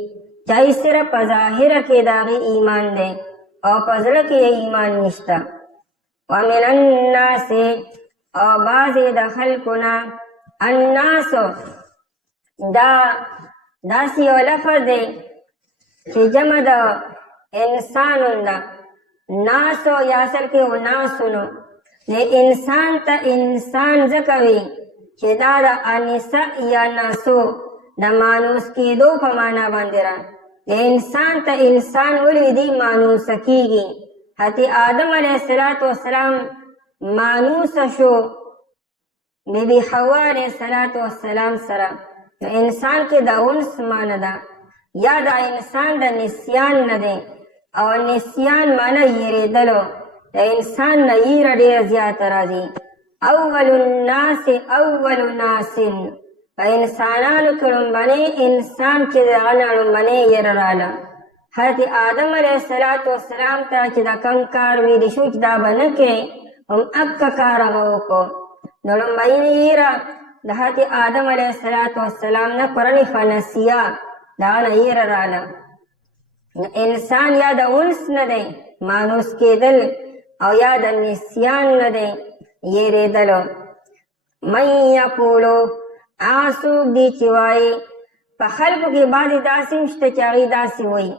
چې صرف په ظاهره کې د هغې ایمان دی او په زړه کې یې ایمان نشته. ومن الناس، او بعضې د خلکو نه، الناسو دا داسې یو لفظ دی چې جمع د انسانون ده، ناسو یا اصل کې و ناسونو. انسان ته انسان ځکه وي چې دا د انسه یا ناسو د مانوس کېدو په معنا باندې را. انسان ته انسان ولې دی مانوسه کېږي؟ حتی آدم علیه السلام مانوسه شو بی بی حوا علیه السلام سره. انسان کې د انس معنی ده، یا د انسان د نسیان نه دی، او نسیان معنی یریدلو، د انسان نه یره ډېره زیاته راځي. اول الناس اول ناسن، په انسانانو کې لومبنی انسان چې د هغه نه لومبنی یره راله. حضرت آدم علیه السلام ته چې دا کم کار ویلی شو چې دا به نه کوې، هم اکه کار هغه وکړو. نو لومبنۍ یره د حضرت آدم علیه السلام نه قرآن فنسیه د هغه نه یره راله. انسان یا د انس نه دی مانوس کېدل، او یا د نسیان نه دی یریدلو. من یقولو، هغه څوک دی چې وایي په خلکو کې بعضې داسې هم شته چې هغوی داسې وایي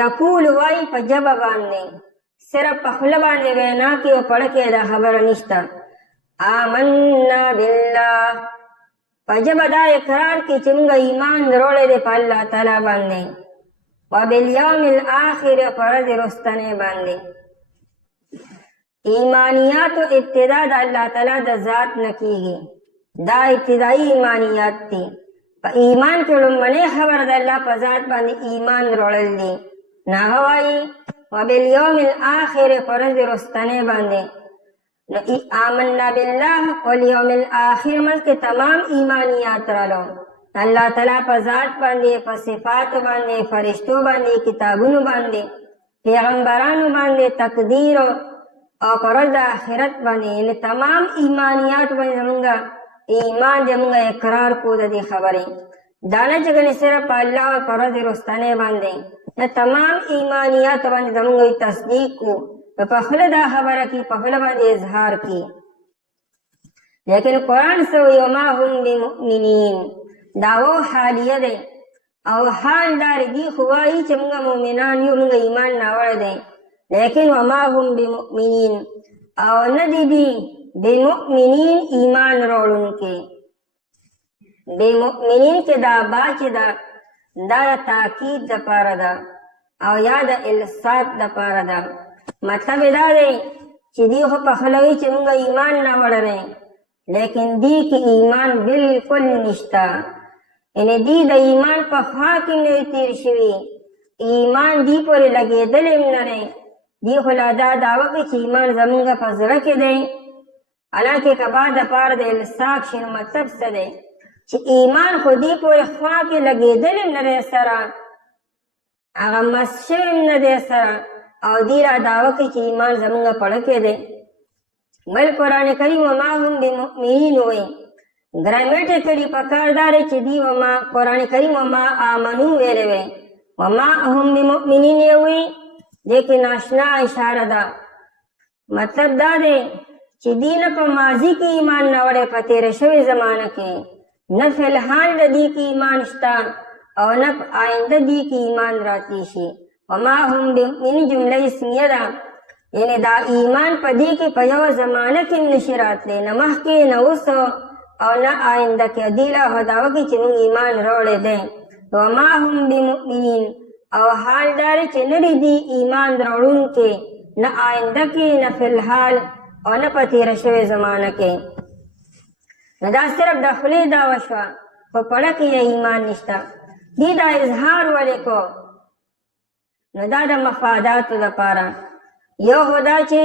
یقول وایي په ژبه باندې صرف په خوله باندې وینا کې او پړه کې دا خبره نشته آمنا بالله په ژبه دا اقرار کې چې موږ ایمان دروړی دی په الله تعالی باندې وبالیوم الاخر په ورځ رستنۍ باندې ایمانیات و ابتدا د الله تعالی د ذات نه کېږي دا ابتدایي ایمانیات دي په ایمان کې لومړنۍ خبره د الله په ذات باندې ایمان وروړل دي نه هغه وایي وبالیوم الاخر په ورځ رستنۍ باندې نو آمنا بالله والیوم الاخر منځ کې تمام ایمانیات رالو الله تعالی په ذات باندې په صفات باندې فرشتو باندې کتابونو باندې پیغمبرانو باندې تقدیر او پر ورځ د آخرت باندې یعنې تمام ایمانیات باندې زمونږ ایمان دې مونږ اقرار کو د دې خبرې دا نه چې ګنې صرف په الله او په ورځ رستنۍ باندې نه تمام ایمانیات باندې زمونږ تصدیق کو په خوله دا خبره کې په خوله باندې اظهار کې لیکن قرآن څه وایي وما هم بمؤمنین دا و حالیه دی او حال دا دی خو وایي چې مونږ مؤمنان یو مونږ ایمان ناوړی دی لیکن وما هم بمؤمنین او نه دی بمؤمنین ایمان وروړونکي بمؤمنین کې دا با چې دا تاکید دپاره ده او یا د الصاق دپاره ده مطلب دا دی چې دی خو په خوله وایي چې مونږ ایمان ناوړی لیکن دی کې ایمان بالکل نشته یعنې دی د ایمان په خوا کې نه تیر شوي ایمان دی پورې لګېدلی هم نه دی دی خو لا دا دعوه کوي چې ایمان زمونږ په زړه کې دی حالانکې که بعد دپاره د الصاق شي نو مطلب څه دی چې ایمان خو دی پورې خوا کې لګېدلی هم نه دی سره هغه مس شوی هم نه دی سره او دی را دعوه کوي چې ایمان زمونږ پړه کې دی بل قرآن کریم وما هم بمؤمنین وایي ګرامټ یې کړي پکار دا دی چې دی وما قرآن کریم وما آمنو ویلی وی وما هم بمؤمنین یې وایي دې کې ناشنا اشاره ده مطلب دا دی چې دی نه په ماضي کې ایمان ناوړی په تېره شوې زمانه کې نه فی الحال د دې کې ایمان شته او نه آینده دې کې ایمان راتلی شي وما هم بمؤمنین جمله اسمیه ده یعنې دا ایمان په دې کې په یوه زمانه کې نشي راتلی نه مخکې نه اوس او نه آینده کې دې لا دعوه کوي چې موږ ایمان راوړی دی وما هم بمؤمنین او حال دا دی چې نه دی ایمان راوړونکي نه آینده کې نه فی الحال او نه په تېره شوې زمانه کې نو دا صرف د خولې دعوه شوه په پړه کې یې ایمان نشته دې دا اظهار ولې کو نو دا د مفاداتو لپاره یو خو دا چې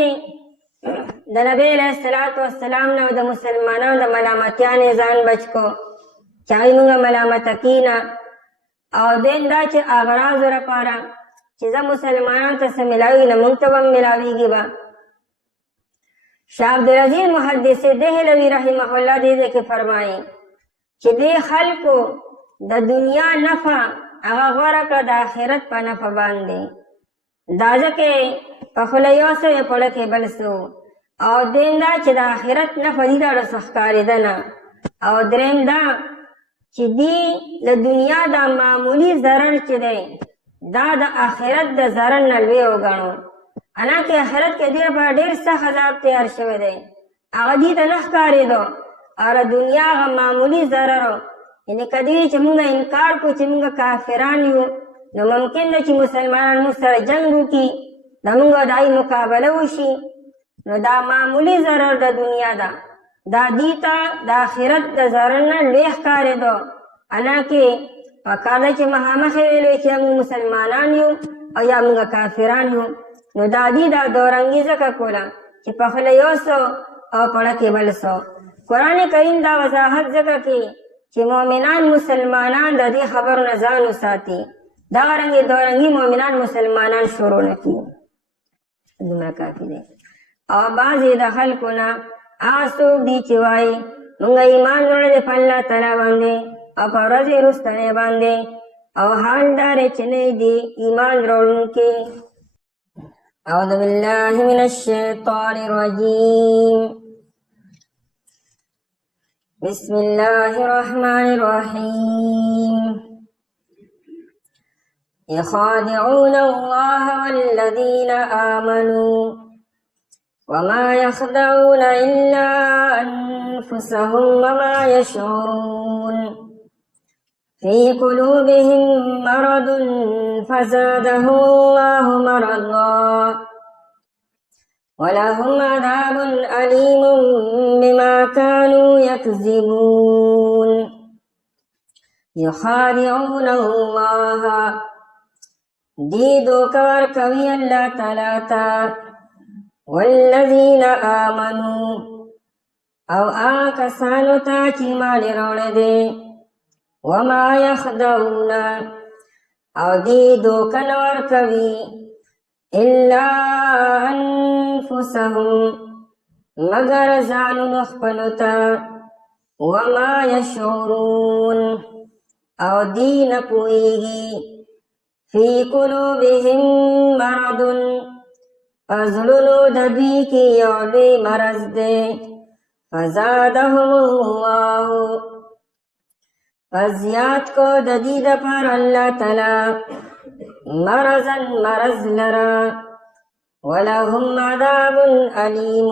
د نبی علیه الصلاة والسلام نه د مسلمانانو د ملامتیا نه ځان بچ کو چې هغوی موږ ملامته کینه او دویم دا چې اغراضو لپاره چې زه مسلمانانو ته څه میلاوي نه موږ ته به هم میلاویږي به شاه عبدالعزیز محدث دهلوي رحمه الله دې کې فرمایي چې دې خلکو د دنیا نفع هغه غوره کړه د آخرت په نفع باندې دا ځکه په خوله یو څه یې پړه کې بل څه او دویم دا چې د آخرت نفع دې ډېره څه ښکارېده نه او دریم دا چې دی د دنیا دا معمولی ضرر چې دی دا د آخرت د ضرر نه لوی وګڼو حالانکې آخرت کې دې لپاره ډېر سخت عذاب تیار شوی دی هغه دې ته نه ښکارېدو او د دنیا هغه معمولی ضرر یعنې که دې چې موږ انکار کړو چې موږ کافران یو نو ممکن ده چې مسلمانان موږ سره جنګ وکړي د موږ د هغوی مقابله وشي نو دا معمولی ضرر د دنیا ده دا دې ته د آخرت د ضرر نه لوی ښکارېدو حالانکې پکار ده چې مخامخ یې ویلو چې موږ مسلمانان یو او یا موږ کافران یو نو دا دې دا دورنګي ځکه کوله چې په خوله یو څه او پړه کې بل څه قرآن کریم دا وضاحت ځکه کوي چې مؤمنان مسلمانان د دې خبرو نه ځان وساتي دغه رنګې دورنګي مؤمنان مسلمانان شروع نه کړي دومره کافي دی او بعضې د خلکو نه هغه څوک دي چې وایي موږ ایمان وروړی دی په الله تعالی باندې او په ورځې وروستنۍ باندې او حال دا دی چې نه دي ایمان وروړونکي اعوذ بالله من الشیطان الرجیم بسم الله الرحمن الرحيم يخادعون الله والذين آمنوا وما يخدعون إلا أنفسهم وما يشعرون في قلوبهم مرض فزادهم الله مرضا ولهم عذاب أليم بما كانوا يكذبون يخادعون الله دی دوکار کوي الله تعالی تا والذین آمنوا او آکسانو تا چې ایمان راوړی دی وما يخدعون او دی دوکه نه ورکوي الا انفسهم مگر ځانونو خپلو ته وما يشعرون او دی نه پوهیږي فی قلوبهم مرض پزړونو د دوی کې یو لوی مرض دی فزادهم الله فزیات کو د دې دپاره الله تعالی مرضا مرض لرا ولهم عذاب علیم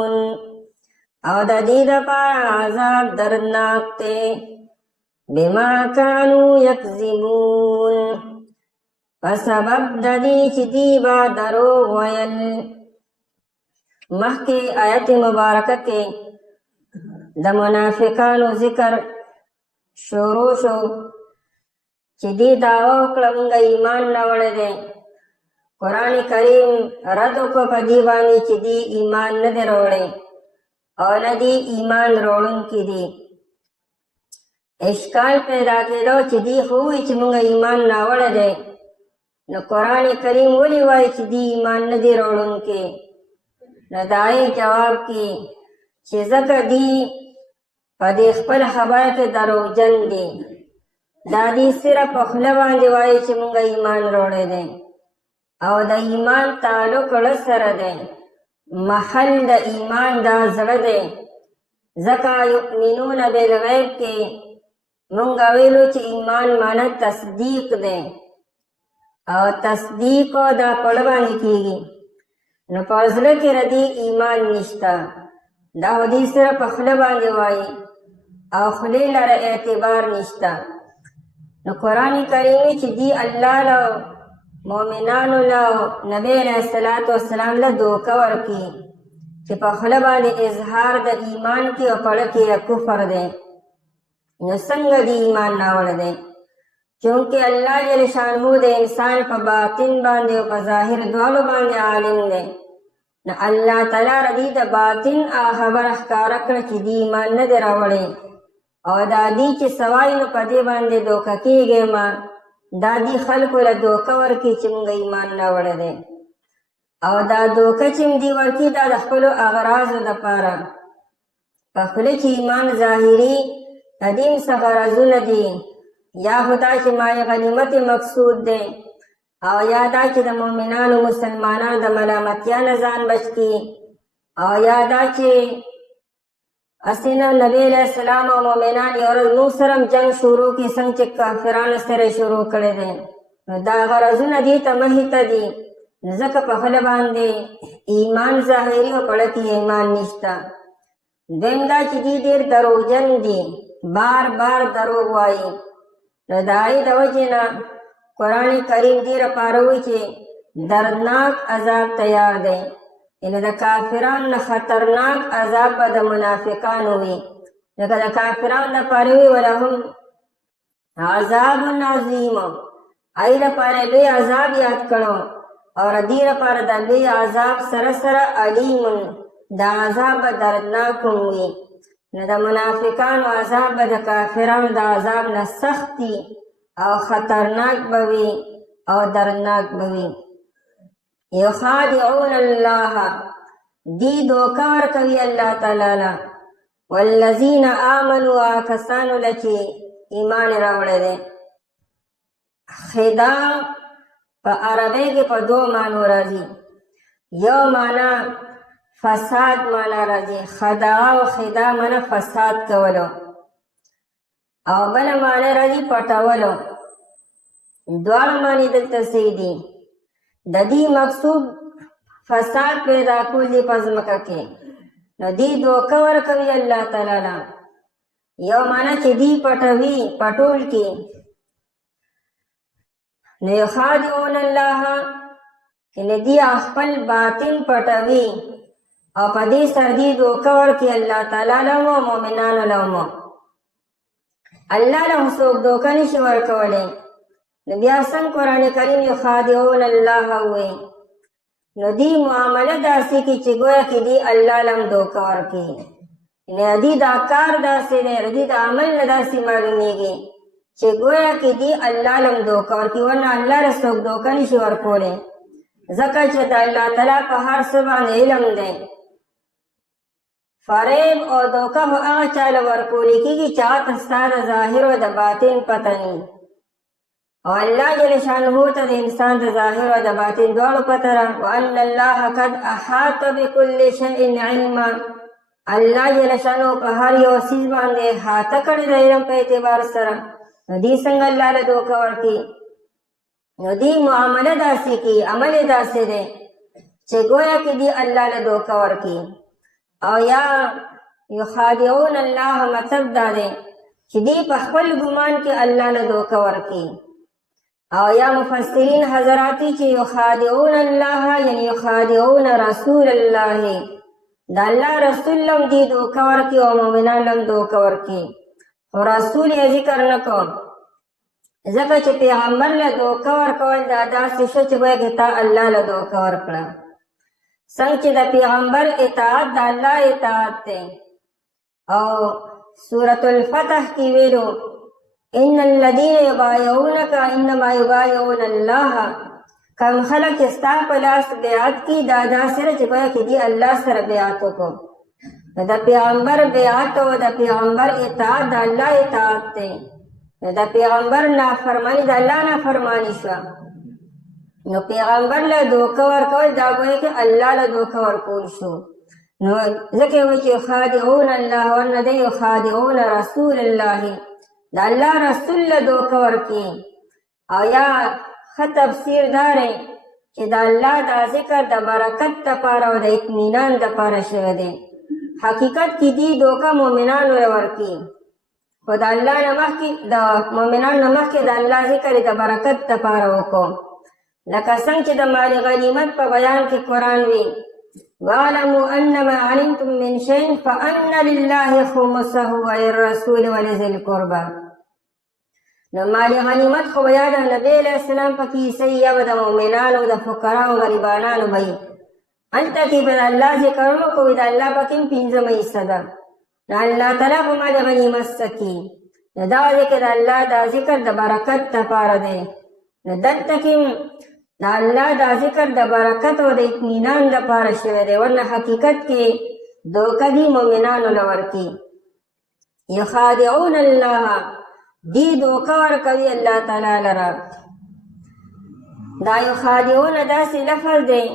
او د دې دپاره عذاب دردناک دی بما كانوا یکذبون په سبب د دې چې دی با دروغ ویل مخکې آیت مبارکه کې د منافقانو ذکر شروع شو چې دی دعوه وکړه موږ ایمان راوړی دی قرآن کریم رد وکړو په دې باندې چې دی ایمان نه دی راوړی او نه دی ایمان راوړونکي دي اشکال پیدا کېدو چې دی خو وایي چې موږ ایمان راوړی دی نو قرآن کریم ولې وایي چې دی ایمان نه دی راوړونکي نو د هغې جواب کې چې ځکه دی په دې خپل خبره کې دروغجن دی دا دی صرف په خوله باندې وایي چې موږ ایمان راوړی دی او د ایمان تعلق زړه سره دی محل د ایمان دا زړه دی ځکه یؤمنون بالغیب کې موږ ویلو چې ایمان معنی تصدیق دی او تصدیق دا په زړه باندې کېږي نو په زړه کې ردی ایمان نشته دا خو دی صرف په خوله باندې وایي او خولې لره اعتبار نشته نو قرآن کریم چې دی الله له مؤمنانو له نبی علیه الصلاة والسلام له دوکه ورکړي چې په خوله باندې اظهار د ایمان کې او په زړه کې کفر دی نو څنګه دی ایمان راوړی دی چونکې الله جل شانه د انسان په باطن باندې او په ظاهر دواړو باندې عالم دی نو الله تعالی ردی د باطن خبره ښکاره کړه چې دی ایمان نه دی راوړی او دا دی چې سوای نو په دې باندې دوکه کېږي ما دا دی خلکو له دوکه ورکړي چې موږ ایمان راوړی دی او دا دوکه چې دی ورکړي دا د خپلو اغراضو دپاره په خوله چې ایمان ظاهري د دې څه غرضونه دي یا خدا چې مای غنیمت مقصود دی او یا دا چې د مؤمنانو مسلمانانو د ملامتیا نه ځان بچ کړي او یا دا چې اسینه نبی علیہ السلام او مؤمنان یو ورځ موږ سره جنگ شروع کړي څنګه چې کافرانو سره شروع کړی دی نو دا غرضونه دي ته مخې ته دي ځکه په خوله باندې ایمان ظاهري او په زړه کې ایمان نشته دویم دا چې دی ډېر دروغجن دي بار بار دروغ وایي نو د هغې د وجې نه قرآن کریم دې لپاره وایي چې دردناک عذاب تیار دی یعنې د کافرانو نه خطرناک عذاب به د منافقانو وي لکه د کافرانو لپاره وي ولهم عذاب عظیم هغې لپاره لوی عذاب یاد کړو او د دې لپاره د لوی عذاب سره سره علیم دا عذاب به دردناک هم وي نو د منافقانو عذاب به د کافرانو د عذاب نه سختی او خطرناک به وي او دردناک به وي یخادعون الله دی دوکه ورکوي الله تعالی والذین آمنوا کسانو له چې ایمان راوړی دی خداع په عربی کې په دو معنو راځي یو معنا فساد معنا راځي خداع او خداع معنا فساد کولو او بل معنی راځي پټولو. دواړه معنی دلته صحیح دي. د دې مقصود فساد پیدا کول دي په ځمکه کې، نو دې دوکه ورکوي الله تعالی له. یو معنی چې دې پټوي پټول کې، نو یخادعون الله کې دې خپل باطن پټوي او په دې سره دې دوکه ورکوي الله تعالی له او مؤمنانو له. الله له څوک دوکه نشي ورکولی. نو بیا څنګه قرآن کریم یخادعون الله وایي، نو دې معامله داسې کې چې ګویا کې دې الله له هم دوکه ورکوي. یعنې دې دا کار داسې دی، دې د عمل نه داسې معلومیږي چې ګویا کې دې الله له هم دوکه ورکوي، ورنه الله له څوک دوکه نشي ورکولی، ځکه چې د الله تعالی په هر څه باندې علم دی. فریب او دوکه خو هغه چا له ورکولی کېږي چې هغه ته ستا د ظاهر او د باطن پته نه، او الله جل شانه ته د انسان د ظاهر او د باطن دواړو پته ده. وان الله قد احاط بكل شيء علما، الله جل شانه په هر یو څیز باندې احاطه کړی د علم په اعتبار سره. نو دې څنګه الله له دوکه ورکوي؟ نو دې معامله داسې کوي، عمل داسې دی چې ګویا کې دې الله له دوکه ورکوي. او یا یخادعون الله مطلب دا دی چې دې په خپل ګمان کې الله له دوکه ورکوي. او یا مفسرین حضراتی چې یخادعون الله یعنی یخادعون رسول الله، د الله رسول لم دې دوکه ورکوي او مؤمنان لم دوکه ورکوي. خو رسول یې ذکر نه کوم، ځکه چې پیغمبر له دوکه ورکول دا داسې شو چې ګویا کې تا الله له دوکه ورکړه. څنګه چې د پیغمبر اطاعت د الله اطاعت دی. او سورة الفتح کې ویلو ان الذين يبايعونك انما يبايعون الله، کم خلک چې ستا په لاس بیعت کوي دا داسې ده چې ګویا کې دې الله سره بیعت وکړو. د پیغمبر بیعت او د پیغمبر اطاعت د الله اطاعت دی، د پیغمبر نافرمانی د الله نافرمانی شوه. نو پیغمبر له دوکه ورکول دا ګویا کې الله له دوکه ورکول شو. نو ځکه وایي چې یخادعون الله ورنه دی یخادعون رسول الله، د الله رسول له دوکه ورکوي. او یا ښه تفسیر دا دی چې د الله دا ذکر د برکت دپاره او د اطمینان دپاره شوی دی. حقیقت کې دې دوکه مؤمنانو له ورکوي، خو د الله نه مخکې د مؤمنانو نه مخکې د الله ذکر د برکت دپاره وکړو. لکه څنګه چې د مال غنیمت په بیان کې قرآن وی واعلموا انما علمتم من شيء فان لله خمسه وللرسول ولذي القربى. نو مال غنیمت خو بیا د نبی علیه السلام په کیسه یا به د مؤمنانو د فقراو غریبانانو به وي، هلته کې به د الله ذکر وکړو، د الله پکې پنځمه حصه ده. نو الله تعالی خو مال غنیمت څه کوي؟ نو دا ذکر د الله دا ذکر د برکت دپاره دی. نو دلته کې د الله دا ذکر د برکت او د اطمینان دپاره شوی دی، ورنه حقیقت کې دوکه دې مؤمنانو له ورکوي. یخادعون الله، دې دوکه ورکوي الله تعالی لره. دا یخادعون داسې لفظ دی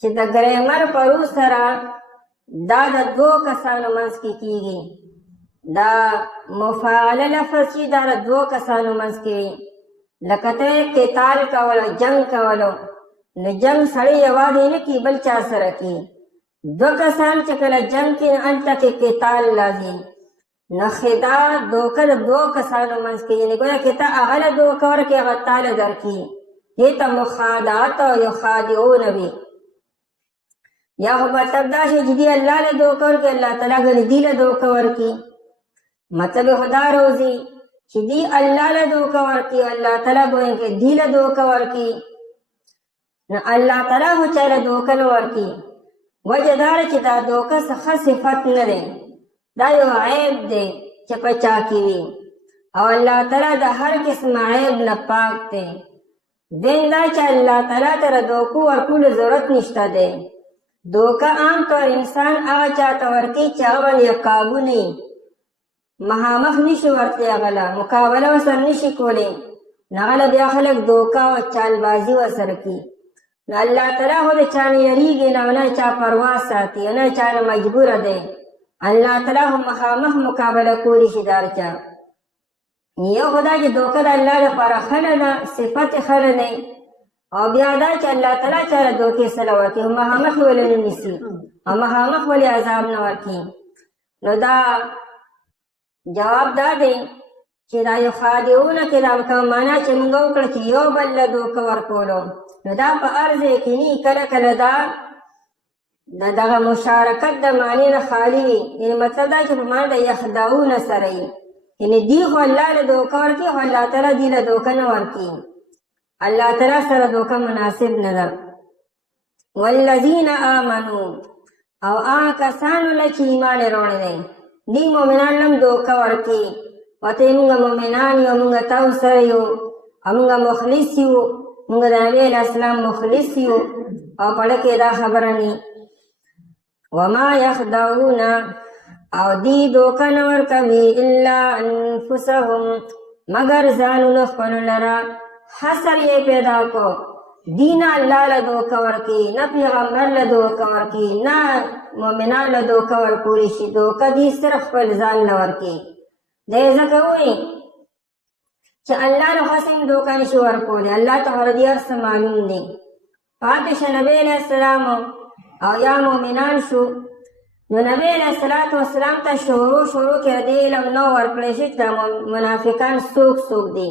چې د ګریمر په رو سره دا د دوو کسانو منځ کې کیږي. دا مفاعله لفظ چې دا د دوو کسانو منځ کې وي، لکه ته قتال کولو جنگ کولو، نو جنگ سړی یوازې نه کوي بل چا سره کوي. دوه کسان چې کله جنگ کوي هلته کې قتال لازم. نو خداع دوکه د دوو کسانو منځ کې، یعنې ګویا کې ته هغه له دوکه ورکړې هغه تا له درکړي، دې ته مخادعت او یخادعون وي. یا خو مطلب دا شي چې دې الله له دوکه ورکړي، الله تعالی ګنې دې له دوکه ورکړي. مطلب یې خو دا روځي چې دې الله له دوکه ورکړي، الله تعالی ګویا کې دې له دوکه ورکړي. نو الله تعالی خو چا له دوکه نه ورکړي، وجه دا ده چې دا دوکه څه صفت نه دی، دا یو عیب دی چې په چا کې وي، او الله تعالی د هر قسم عیب نه پاک دی. دین دا چې الله تعالی ته دوکو ورکولو ضرورت نشته دی. دوکه عام طور انسان هغه چاته ورکوي چې هغه باندې یې قابو نه وي، مخامخ نشي ورتلی، هغه له مقابله ورسره نشي کولی، نو هغه له بیا خلک دوکه او چالبازي ورسره کوي. نو الله تعالی خو د چا نه یریږي نه، نه چا پروا ساتي، نه چا نه مجبوره دی. الله تعالی هم مخامخ مقابله کولی شي د هر چا. یو خدا چې دوکه د الله لپاره ښه نه ده، صفت یې ښه نه دی، او بیا دا چې الله تعالی چاله دوکې سره ورکړي مخامخ یې ولې نه نیسي او مخامخ ولې عذاب نه ورکړي. نو دا جواب دا دی چې دا یو خادعونه کې دا کوم معنا چې موږ وکړه چې یو بل له دوکه ورکولو، نو دا په هر ځای کې نه کله کله دا د دغه مشارکت د معنی نه خالي وي. یعنې مطلب دا چې په معنا د یخدعونه سره وي، یعنې دی خو الله له دوکه ورکړي خو الله تعالی دی له دوکه نه ورکړي. الله تعالی سره دوکه مناسب نه ده. والذین آمنو او هغه کسانو له چې ایمان یې راوړی دی دی مؤمنان هم دوکه ورکړي ورته یې مونږ مؤمنان یو مونږ تاسو سره یو او مونږ مخلص یو مونږ د نبي علیه السلام مخلص یو او په ړه کې دا خبره نی. وما یخدعون او دی دوکه نه ورکوي الا انفسهم مگر ځانونه خپلو لره. حصر یې پیدا کو دین الله له دوکه ورکړي نه پیغمبر له دوکه ورکړي نه مؤمنان له دوکه ورکولی شي. دوکه دی صرف خپل ځان له ورکړي. دی ځکه وایي چې الله له خاص هم دوکه نشي ورکولی، الله ته هر دي هر څه معلوم دی. پاتې شه نبی علیه السلام او یا مؤمنان شو نو نبی علیه السلام ته شروع کې د علم نه ورکړی شي چې منافقان څوک څوک دي.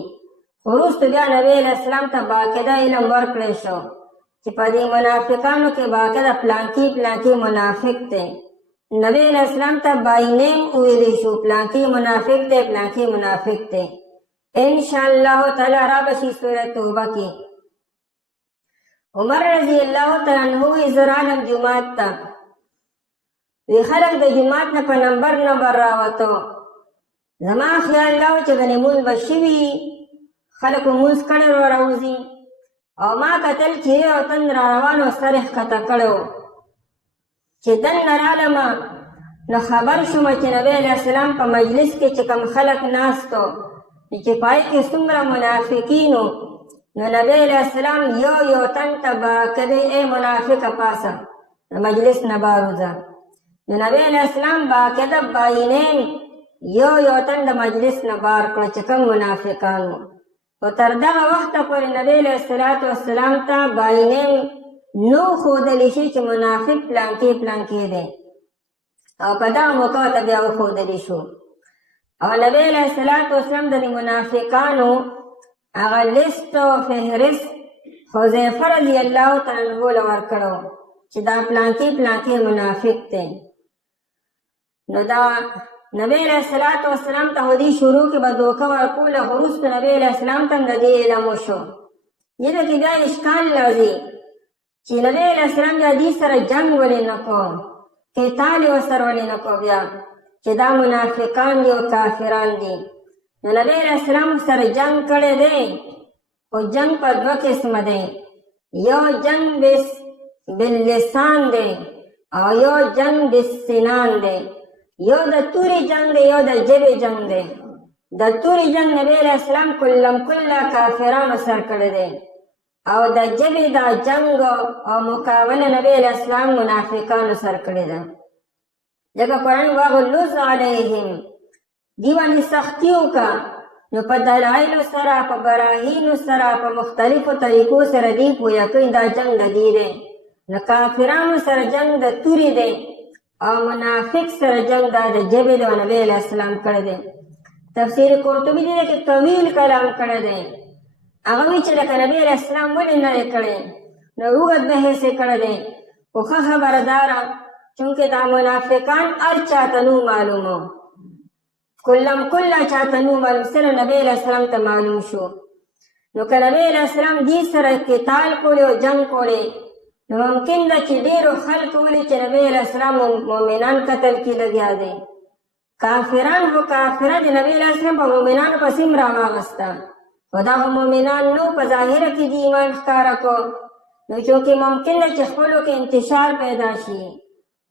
وروسته بیا نبی علیه السلام ته باقاعده علم ورکړی شو چې په دې منافقانو کې باقاعده پلانکي منافق دی. نبی علیه السلام ته باینیم ویلی شو پلانکي منافق دی پلانکي منافق دی. انشاءالله تعالی را بشي سورة توبه کې. عمر رضی الله تعالی عنہ وی زه رالم جومات ته، وی خلک د جومات نه په نمبر راوتو. زما خیال دا و چې ګنې مونځ به شوي خلکو مونځ کړی راوځي او ما کتل چې یو تن را روان و سر یې ښکته کړی و. چې دننه رالمه نو خبر شومه چې نبی علیه السلام په مجلس کې چې کوم خلک ناستو چې پای کې څومره منافقین وو نو نبی علیه السلام یو تن ته به کدی ای منافقه پاسه د مجلس نه بار وځه. نو نبی علیه السلام باقاعده باینین یو تن د مجلس نه بار کړه چې کوم منافقان وو. او تر دغه وخته پورې نبی علیه السلام ته باینین نو ښودلی شي چې منافق پلانکې دی او په دغه موقع ته بیا وښودلی شو. او نبی علیه السلام د منافقانو هغه لیست او فهرست حذیفه رضی الله تعالی عنہ له ورکړو چې دا پلانکې منافق دی. نو دا نبی علیه السلام ته دې شروع کې به دوکه ورکوله خو وروسته نبی علیه السلام ته هم د دې علم وشو. دې کې بیا اشکال راځي چې نبی علیه السلام بیا دې سره جنګ ولې نه کو قتال یې ورسره ولې نه کو بیا چې دا منافقان دي او کافران دي. نو نبی علیه السلام سره جنگ کړی دی او جنگ په دوه قسمه دی. یو جنگ باللسان دی او یو جنگ بالسنان دی. یو د توري جنگ دی یو د ژبې جنگ دی. د توري جنگ نبی علیه السلام کله کافرانو سره کړی دی او د ژبې دا جنگ او مقابله نبی علیه السلام منافقانو سره کړی ده. ځکه قرآن وغلظ علیهم دی باندې سختي وکړه نو په دلایلو سره په براهینو سره په مختلفو طریقو سره دی پوهه کوي دا جنگ د دې دی. نو کافرانو سره جنگ د توري دی او منافق سره جنگ دا د ژبې دی او نبی علیه السلام کړی دی. تفسیر قرطبي دی کې طویل کلام کړی دی. هغه وایي چې لکه نبی علیه السلام ولې نه دی کړی نو اوږد بحث یې کړی دی خو ښه خبره داره چونکې دا منافقان هر چاته نو معلومو کله چاته نو معلوم سره نبی علیه السلام ته معلوم شو. نو که نبی علیه السلام دې سره قتال کولی او جنګ کولی نو ممکن ده چې ډېرو خلک وویلي چې نبی علیه السلام مؤمنان قتل کې لګیا دی. کافران خو کافره د نبی علیه السلام په مؤمنانو پسې هم راواغسته خو دا خو مؤمنان نو په ظاهره کې د ایمان ښکاره کو. نو چونکې ممکن ده چې خپلو کې انتشار پیدا شي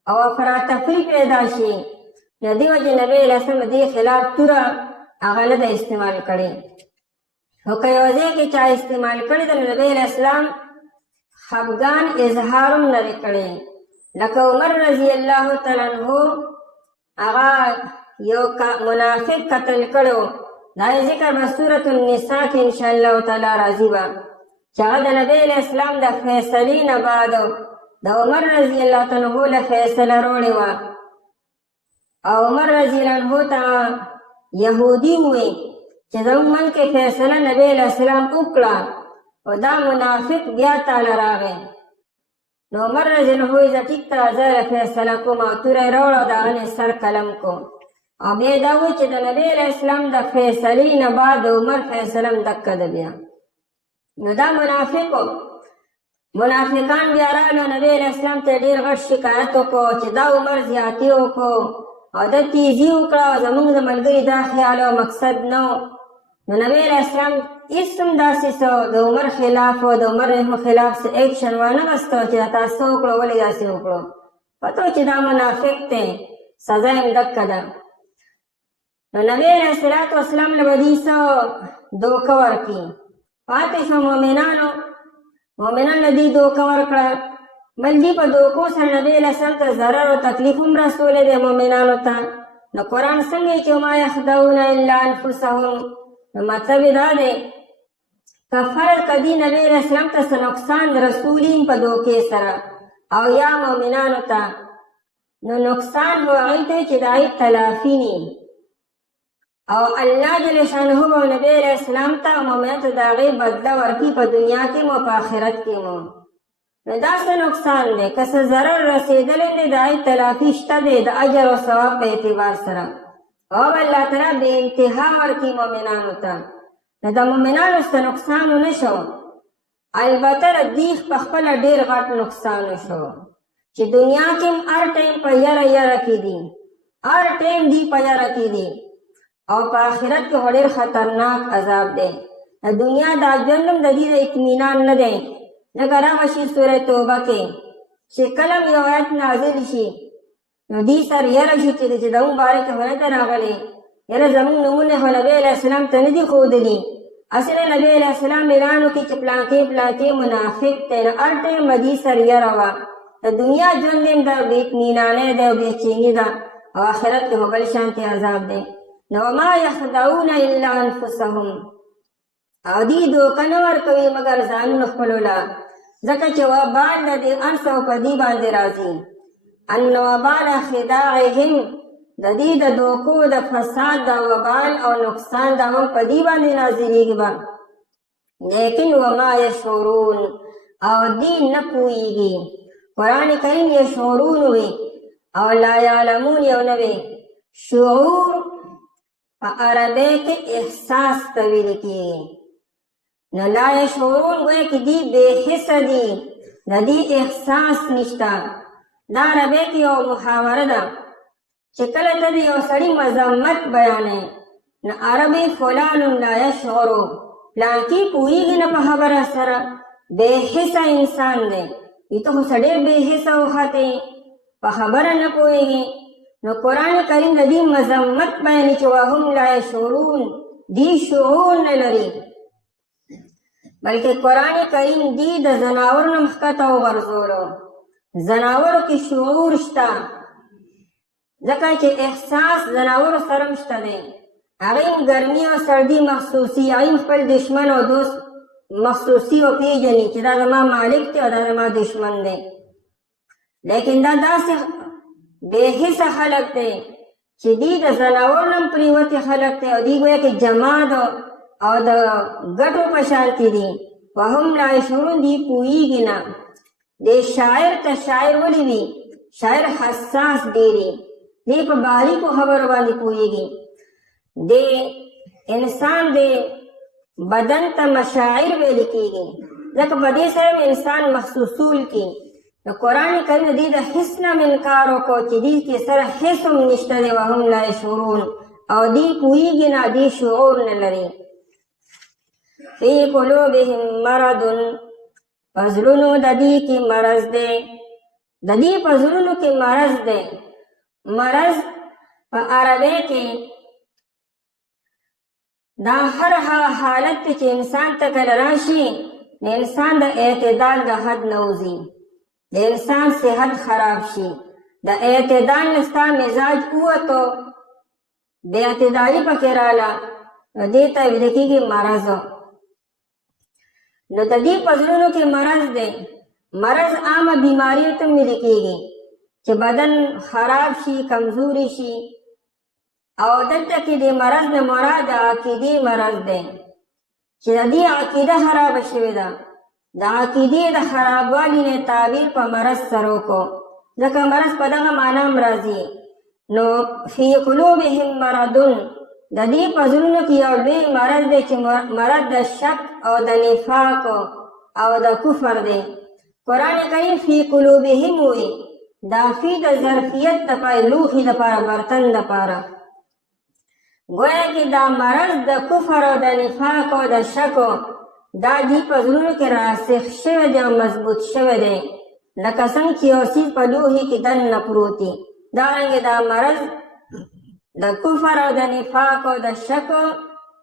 او افراتفری پیدا شي د دې وجې نبی علیه السلام دې خلاف توره هغه نه ده استعمال کړې. خو که یو ځای کې چا استعمال کړې ده نو نبی علیه السلام خفګان اظهار هم نه دی کړی. لکه عمر رضی الله تعالی عنہ هغه یو منافق قتل کړو دا ذکر به سورة النساء کې انشاءالله تعالی راځي به چې هغه د نبی علیه السلام د فیصلې نه بعد د عمر رضی الله تعالی عنه له فیصله راوړې وه او عمر رضی الله عنه ته یهودي ووی چې زموږ منځ کې فیصله نبی علیه السلام وکړه او دا منافق بیا تاله راغی نو عمر رضی الله عنه ووی زه ټیک ته زه فیصله کوم او توره یې راوړه او د هغه نه سر قلم کو او بیا دا ووی چې د نبی علیه السلام د فیصلې نه بعد د عمر فیصله هم دکه ده بیا نو دا منافقان بیا راغلو نبی علیه السلام ته ډېر غټ شکایت وکړو چې دا عمر زیاتي وکړو او د تیزي وکړه او زموږ د ملګري دا خیال او مقصد نه نو نبی علیه السلام هېڅ هم داسې څه د عمر خلاف او د عمر خلاف څه ایکشن وانه غوښتو چې دا تاسو وکړو ولې داسې وکړو پته چې دا منافق دی سزا یې هم دکه ده نو نبی علیه السلام له به دې څه دوکه ورکړي پاتې شو مؤمنان له دې دوکه ورکړه بل دې په دوکو سره نبی علیه السلام ته ضرر او تکلیف هم رسولی دی مؤمنانو ته نو قرآن څنګه چې ما یخدعون الا انفسهم نو مطلب یې دا دی که فرض کدي نبی علیه السلام ته څه نقصان رسولي په دوکې سره او یا مؤمنانو ته نو نقصان به هغوی ته چې د هغوی تلافي ني او الله جل شانه به نبی علیه السلام ته مؤمنانو ته د هغې بدله ورکړي په دنیا کې مو په آخرت کې مو نو دا څه نقصان دی که څه ضرر رسېدلی دی د هغې تلافي شته دی د اجر او ثواب په اعتبار سره او به الله تعالی بې انتها ورکړي مؤمنانو ته نو د مؤمنانو څه نقصان ونه شو البته د دوی په خپله ډېر غټ نقصان شو چې دنیا کې هم هر ټایم په یره کې دي هر ټایم دی په یره کې دي او په آخرت کې خو ډېر خطرناک عذاب دی د دنیا دا ژوند هم د دې د اطمینان نه دی لکه راغله شي سوره توبه کې چې کله هم یو آیت نازل شي نو دې سر یره شي چې زموږ باره کې خو نه ده راغلی یره زموږ نومونه خو نبی علیه السلام ته نه دي ښودلي اصله نبی علیه السلام اعلان وکړي چې پلانکې منافق دی نو هر ټایم به دې سر یره وه د دنیا ژوند هم د بې اطمینانۍ دی او بېچیني ده او آخرت کې خو بل شانتې عذاب دی نو وما یخدعون الا انفسهم او دې دوکه نه ورکوي مګر ځانونه خپلو له ځکه چې وبال د دې هر څه په دې باندې راځي ان وبال خداعهم د دې د دوکو د فساد د وبال او نقصان د هم په دې باندې نازلېږي به لیکن وما یشعرون او دې نه پوهېږي قرآن کریم یشعرون وي او لا یعلمون یو نه وي شعور په عربی کې احساس ته ویل کېږي نو لا یشعرون گویا کې دې بې حسه دي د دې احساس نشته دا عربی کې یو محاوره ده چې کله ته د یو سړي مذمت بیانوې نو عربي فلان لا یشعرو پلانکي پوهېږي نه په خبره سره بې حسه انسان دی ای ته خو څه ډېر بې حسه وختې په خبره نه پوهېږي نو قرآن کریم د دې مذمت بیانوي چې وهم لا یشعرون دې شعور نه لري بلکې قرآن کریم دې د ځناورو نه مخکته وغورځولو ځناورو کې شعور شته ځکه چې احساس ځناورو سره هم شته دی هغې هم ګرمي او سردي محسوسي هغې هم خپل دشمن او دوست محسوسي وپېژني چې دا زما مالک دی او دا زما دشمن دی لیکن دا داسې بې حسه خلک دی چې دوی د ځناورو نه هم پرېوتې خلک دی او دوی ګویا کې جماد او د ګټو په شانتې دي وهم لا یشعرون دوی پوهېږي نه دې شاعر ته شاعر ولې وي شاعر حساس ډېرې دې په باریکو خبرو باندې پوهېږي دې انسان دې بدن ته مشاعر ویل کېږي ځکه په دې سره انسان محسوسول کی نو قرآن کریم دې د حس نه انکار وکړو چې دې کې سره حس هم نشته دی وهم لا یشعرون او دې پوهېږي نه دې شعور نه لري فی قلوبهم مرض په زړونو د دې کې مرض دی د دې په زړونو کې مرض دی مرض په عربی کې دا هر هغه حالت چې انسان ته کله راشي د انسان د اعتدال د حد نه وځي د انسان صحت خراب شي د اعتدال نه ستا مزاج ووتو بې اعتدالي پکې راله دې ته ویل کېږي مرض. نو د دې په زړونو کې مرض دی. مرض عامه بیماریو ته ویل کېږي چې بدن خراب شي، کمزوري شي. او دلته کې د مرض نه مراد د عقیدې مرض دی چې د دې عقیده خرابه شوې ده. د عقیدې د خرابوالي نه تعبیر په مرض سره وکړو، ځکه مرض په دغه معنا هم راځي. نو فی قلوبهم مرضون، د دې په زړونو کې یو لوی مرض دی چې مرض د شک او د نفاق او د کفر دی. قرآن کریم فی قلوبهم وایي، دا فی د ظرفیت دپاره، لوښي دپاره، برتن دپاره. گویا کې دا مرض د کفر او د نفاق او د شکو دا دې په زړونو کې راسخ شوی دی او مضبوط شوی دی، لکه څنګه چې یو څیز په لوښي کې دننه پروت دی. دارنګې دا مرض د کفر او د نفاق او د شکو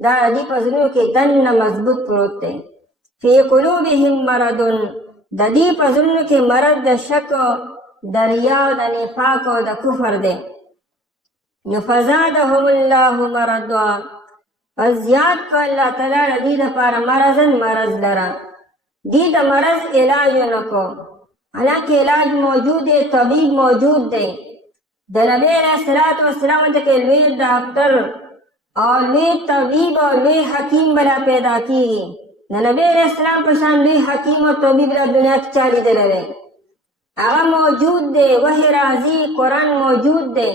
دا دې په زړونو کې دننه مضبوط پروت دی. فی قلوبهم مرضون، د دې په زړونو کې مرض د شکو، د ریا او د نفاق او د کفر دی. نو فزادهم الله مرضا، پس زیاد کړ الله تعالی د دې دپاره مرضن مرض لره. دې د مرض علاج ونه کو، حالانکې علاج موجود دی، طبیب موجود دی. د نبی علیه الصلاة والسلام ته کې لوی ډاکټر او لوی طبیب او لوی حکیم بلا پیدا کېږي. د نبی علیه السلام په شان لوی حکیم او طبیب بلا دنیا کې چا لیدلی دی؟ هغه موجود دی، وحی راځي، قرآن موجود دی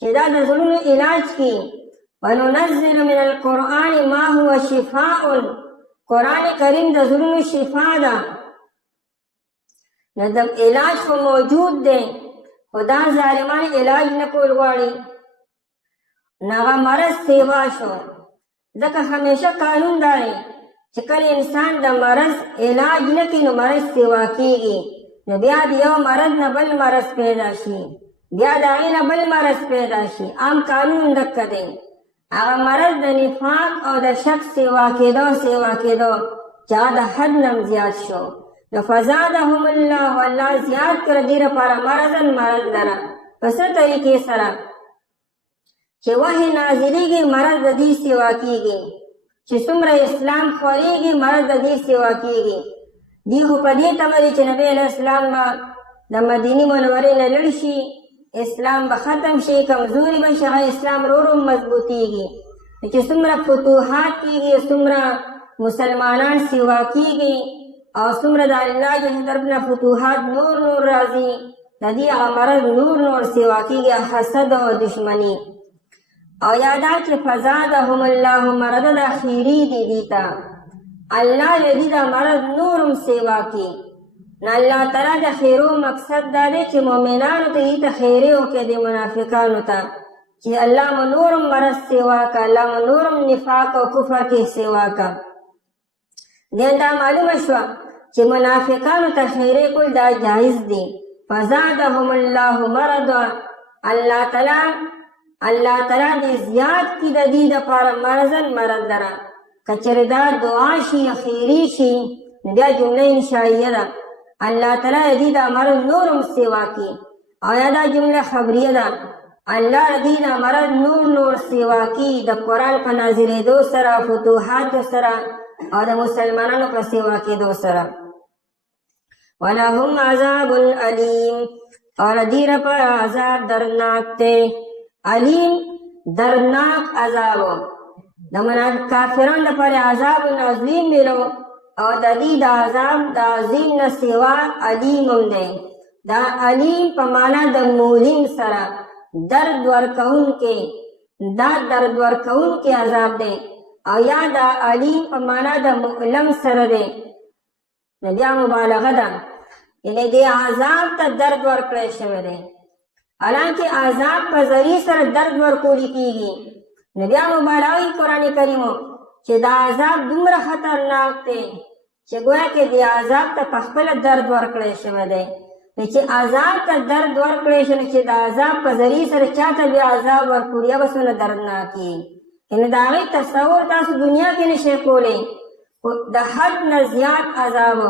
چې دا د زړونو علاج کی. وننزل من القرآن ما هو شفاء، قرآن کریم د زړونو شفا ده. نو د علاج خو موجود دی، خو دا ظالمان علاج نه کول غواړي. نو هغه مرض سیوا شو. ځکه همیشه قانون دا دی چې کله انسان د مرض علاج نه کړي نو مرض سیوا کېږي. نو بیا د یو مرض نه بل مرض پیدا شي، بیا د هغې نه بل مرض پیدا شي. عام قانون دکه دی. هغه مرض د نفاق او د شک سیوا کېدو چې هغه د حد نه زیات شو. نو فزادهم الله، الله زیات کړه دې لپاره مرضن مرض لره. په څه طریقې سره چې وحی نازلېږي مرض د دې سیوا کېږي، چې څومره اسلام خورېږي مرض د دې سیوا کېږي. دې خو په دې تمه دي چې نبی علیه السلام به د مدینې منورې نه لړ شي، اسلام به ختم شي، کمزوري به شي، اسلام ورو مضبوطېږي. چې څومره فتوحات کېږي، څومره مسلمانان سیوا کېږي او څومره د الله جل طرف نه فتوحات نور راځي، د دې هغه مرض نور سیوا کېږي، حسد او دشمني. او یادا چې فزادهم الله مرض د خیری دی دیتا، الله دې دا مرض نورم سیوا کی. نو الله تعالی د خیرو مقصد دا دی چې مؤمنانو ته دې ته خیرې وکړي، د منافقانو ته چې الله مو نورم مرض سیوا کا، الله مو نورم نفاق او کفر کې سیوا کا. دې دا معلومه شوه چې منافقانو ته خیرې کول دا جایز دی. فزادهم الله مرضا، الله تعالی دې زیات کړي د دې دپاره مرضن مرض لره. که چېرې دا دعا شي، خیري شي، نو بیا جمله انشائیه ده. الله تعالی دې دا مرض نورم سیوا کړي. او یا دا جمله خبریه ده، الله دې دا مرض نور سیوا کړي د قرآن په نازلېدو سره، فتوحاتو سره او د مسلمانانو په سیوا کېدو سره. ولهم عذاب علیم، او دې لپاره عذاب درناک دی. علیم درناک عذاب، د کافرانو لپاره عذاب عظیم ملو، او د دې د عذاب د عظیم نه سوا علیم هم دی. دا علیم په معنا د مولیم سره درد ورکوونکی، دا درد ورکوونکی عذاب دی. او یا دا علیم په معنا د مؤلم سره دی، نو بیا مبالغه ده، یعنې دې عذاب ته درد ورکړی شوی دی. حالانکه عذاب په ذریعې سره درد ورکولی کېږي. نو بیا مبالغه وي قرآن کریمو چې دا عذاب دومره خطرناک دی چې گویا کې دې عذاب ته په خپله درد ورکړی شوی دی. نو چې عذاب ته درد ورکړی شوی، چې د عذاب په ذریعې سره چا ته بیا عذاب ورکړو، یا به څومره دردناک وي. یعنې د هغې تصور تاسو دنیا کې نشئ کولی. د حد نه زیات عذاب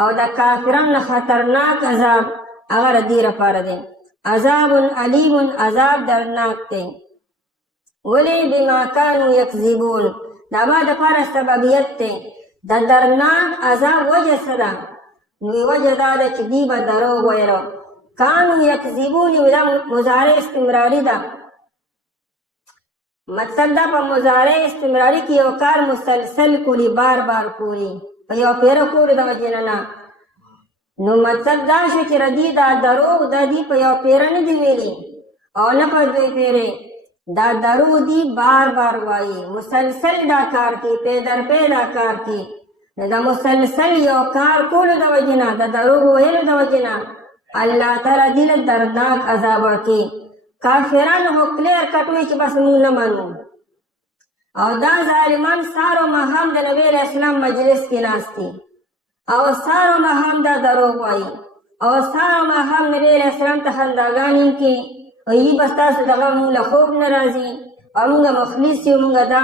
او د کافرانو نه خطرناک عذاب هغه د دې لپاره دی. عذاب علیم، عذاب درناک دی. ولی بما کانو یکذبون دا با د پاره سببیت ته د درناک عذاب وجه څه ده نو وجه دا ده چې دوی به دروغ ویلو کانو یکذبون دا مضارع استمراري ده مطلب دا په مضارع استمراري کې یو کار مسلسل کولی بار بار کولی په یو پیره کولو د وجې نه نو مطلب دا شو چې ردی دا دروغ دا دی په یو پیره نه دی ویلي او نه په دوی پیره دا دروغ دی بار بار وایي مسلسل دا کار کی پیدر پیدا کار کی دا مسلسل یو کار کولو د وجې نه د دروغ ویلو د وجې نه الله تعالی دې له دردناک عذاب ورکړي کافران هو کلیر کټوي چې بس مونږ نه منو او دا ظالمان سارو ماښام د نبی علیه السلام مجلس کې ناست دي او سارو ماښام دا دروغ وایي او سارو ماښام نبی علیه السلام ته خنداګانې کوي وایي بس تاسو دغه مونږ له خوب نه راځي او مونږ مخلص یو مونږ دا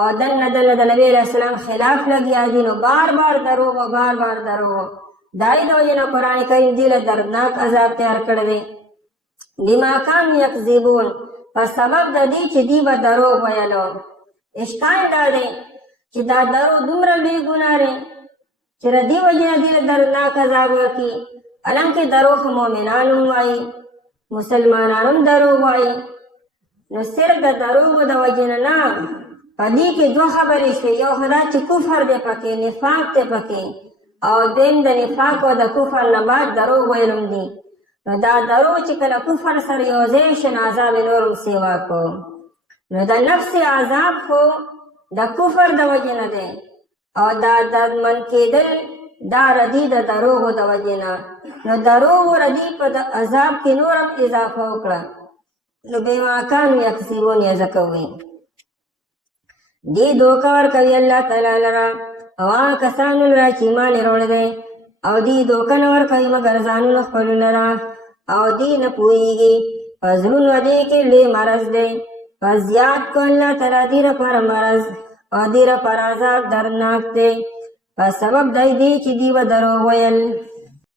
او دنه د نبی علیه السلام خلاف لګیا دي نو بار بار دروغ او بار بار دروغ دای د وجې نه قرآن کریم دې له دردناک عذاب تیار کړی دی بما کانو یکذبون په سبب د دې چې دوی به دروغ ویلو اشکال دا دی چې دا دروغ دومره لوی ګناه دی چې د دې وجې نه دوی له دردناک عذاب ورکړي حالانکې دروغ مؤمنان هم وایي مسلمانان هم دروغ وایي نو صرف د دروغو د وجې نه په دې کې دوه خبرې شوې یو خو دا چې کفر دی پکې نفاق دی پکې او دویم د نفاق او د کفر نه بعد دروغ ویل هم دي نو دا دروغ چې کله کفر سره یو ځای شي نو عذاب یې نور هم سیوا کو نو د نفس عذاب خو د کفر د وجې نه دی او دا دردمن کېدل دا ردي د دروغو د وجې نه نو دروغ ردي په عذاب کې نور هم اضافه وکړه نو بما کانو یکذبون یې ځکه وایي دې دوکه ورکوي الله تعالی لره او هغه کسانو لره چې ایمان یې راوړی دی او دې دوکه نه ورکوي مګر ځانونه خپلو لره او دې نه پوهېږي په زړونو دې کې لوی مرض دی پس زیات کو الله تعالی دې لپاره مرض او دې لپاره عذاب دردناک دی په سبب دی چې دوی به دروغ ویل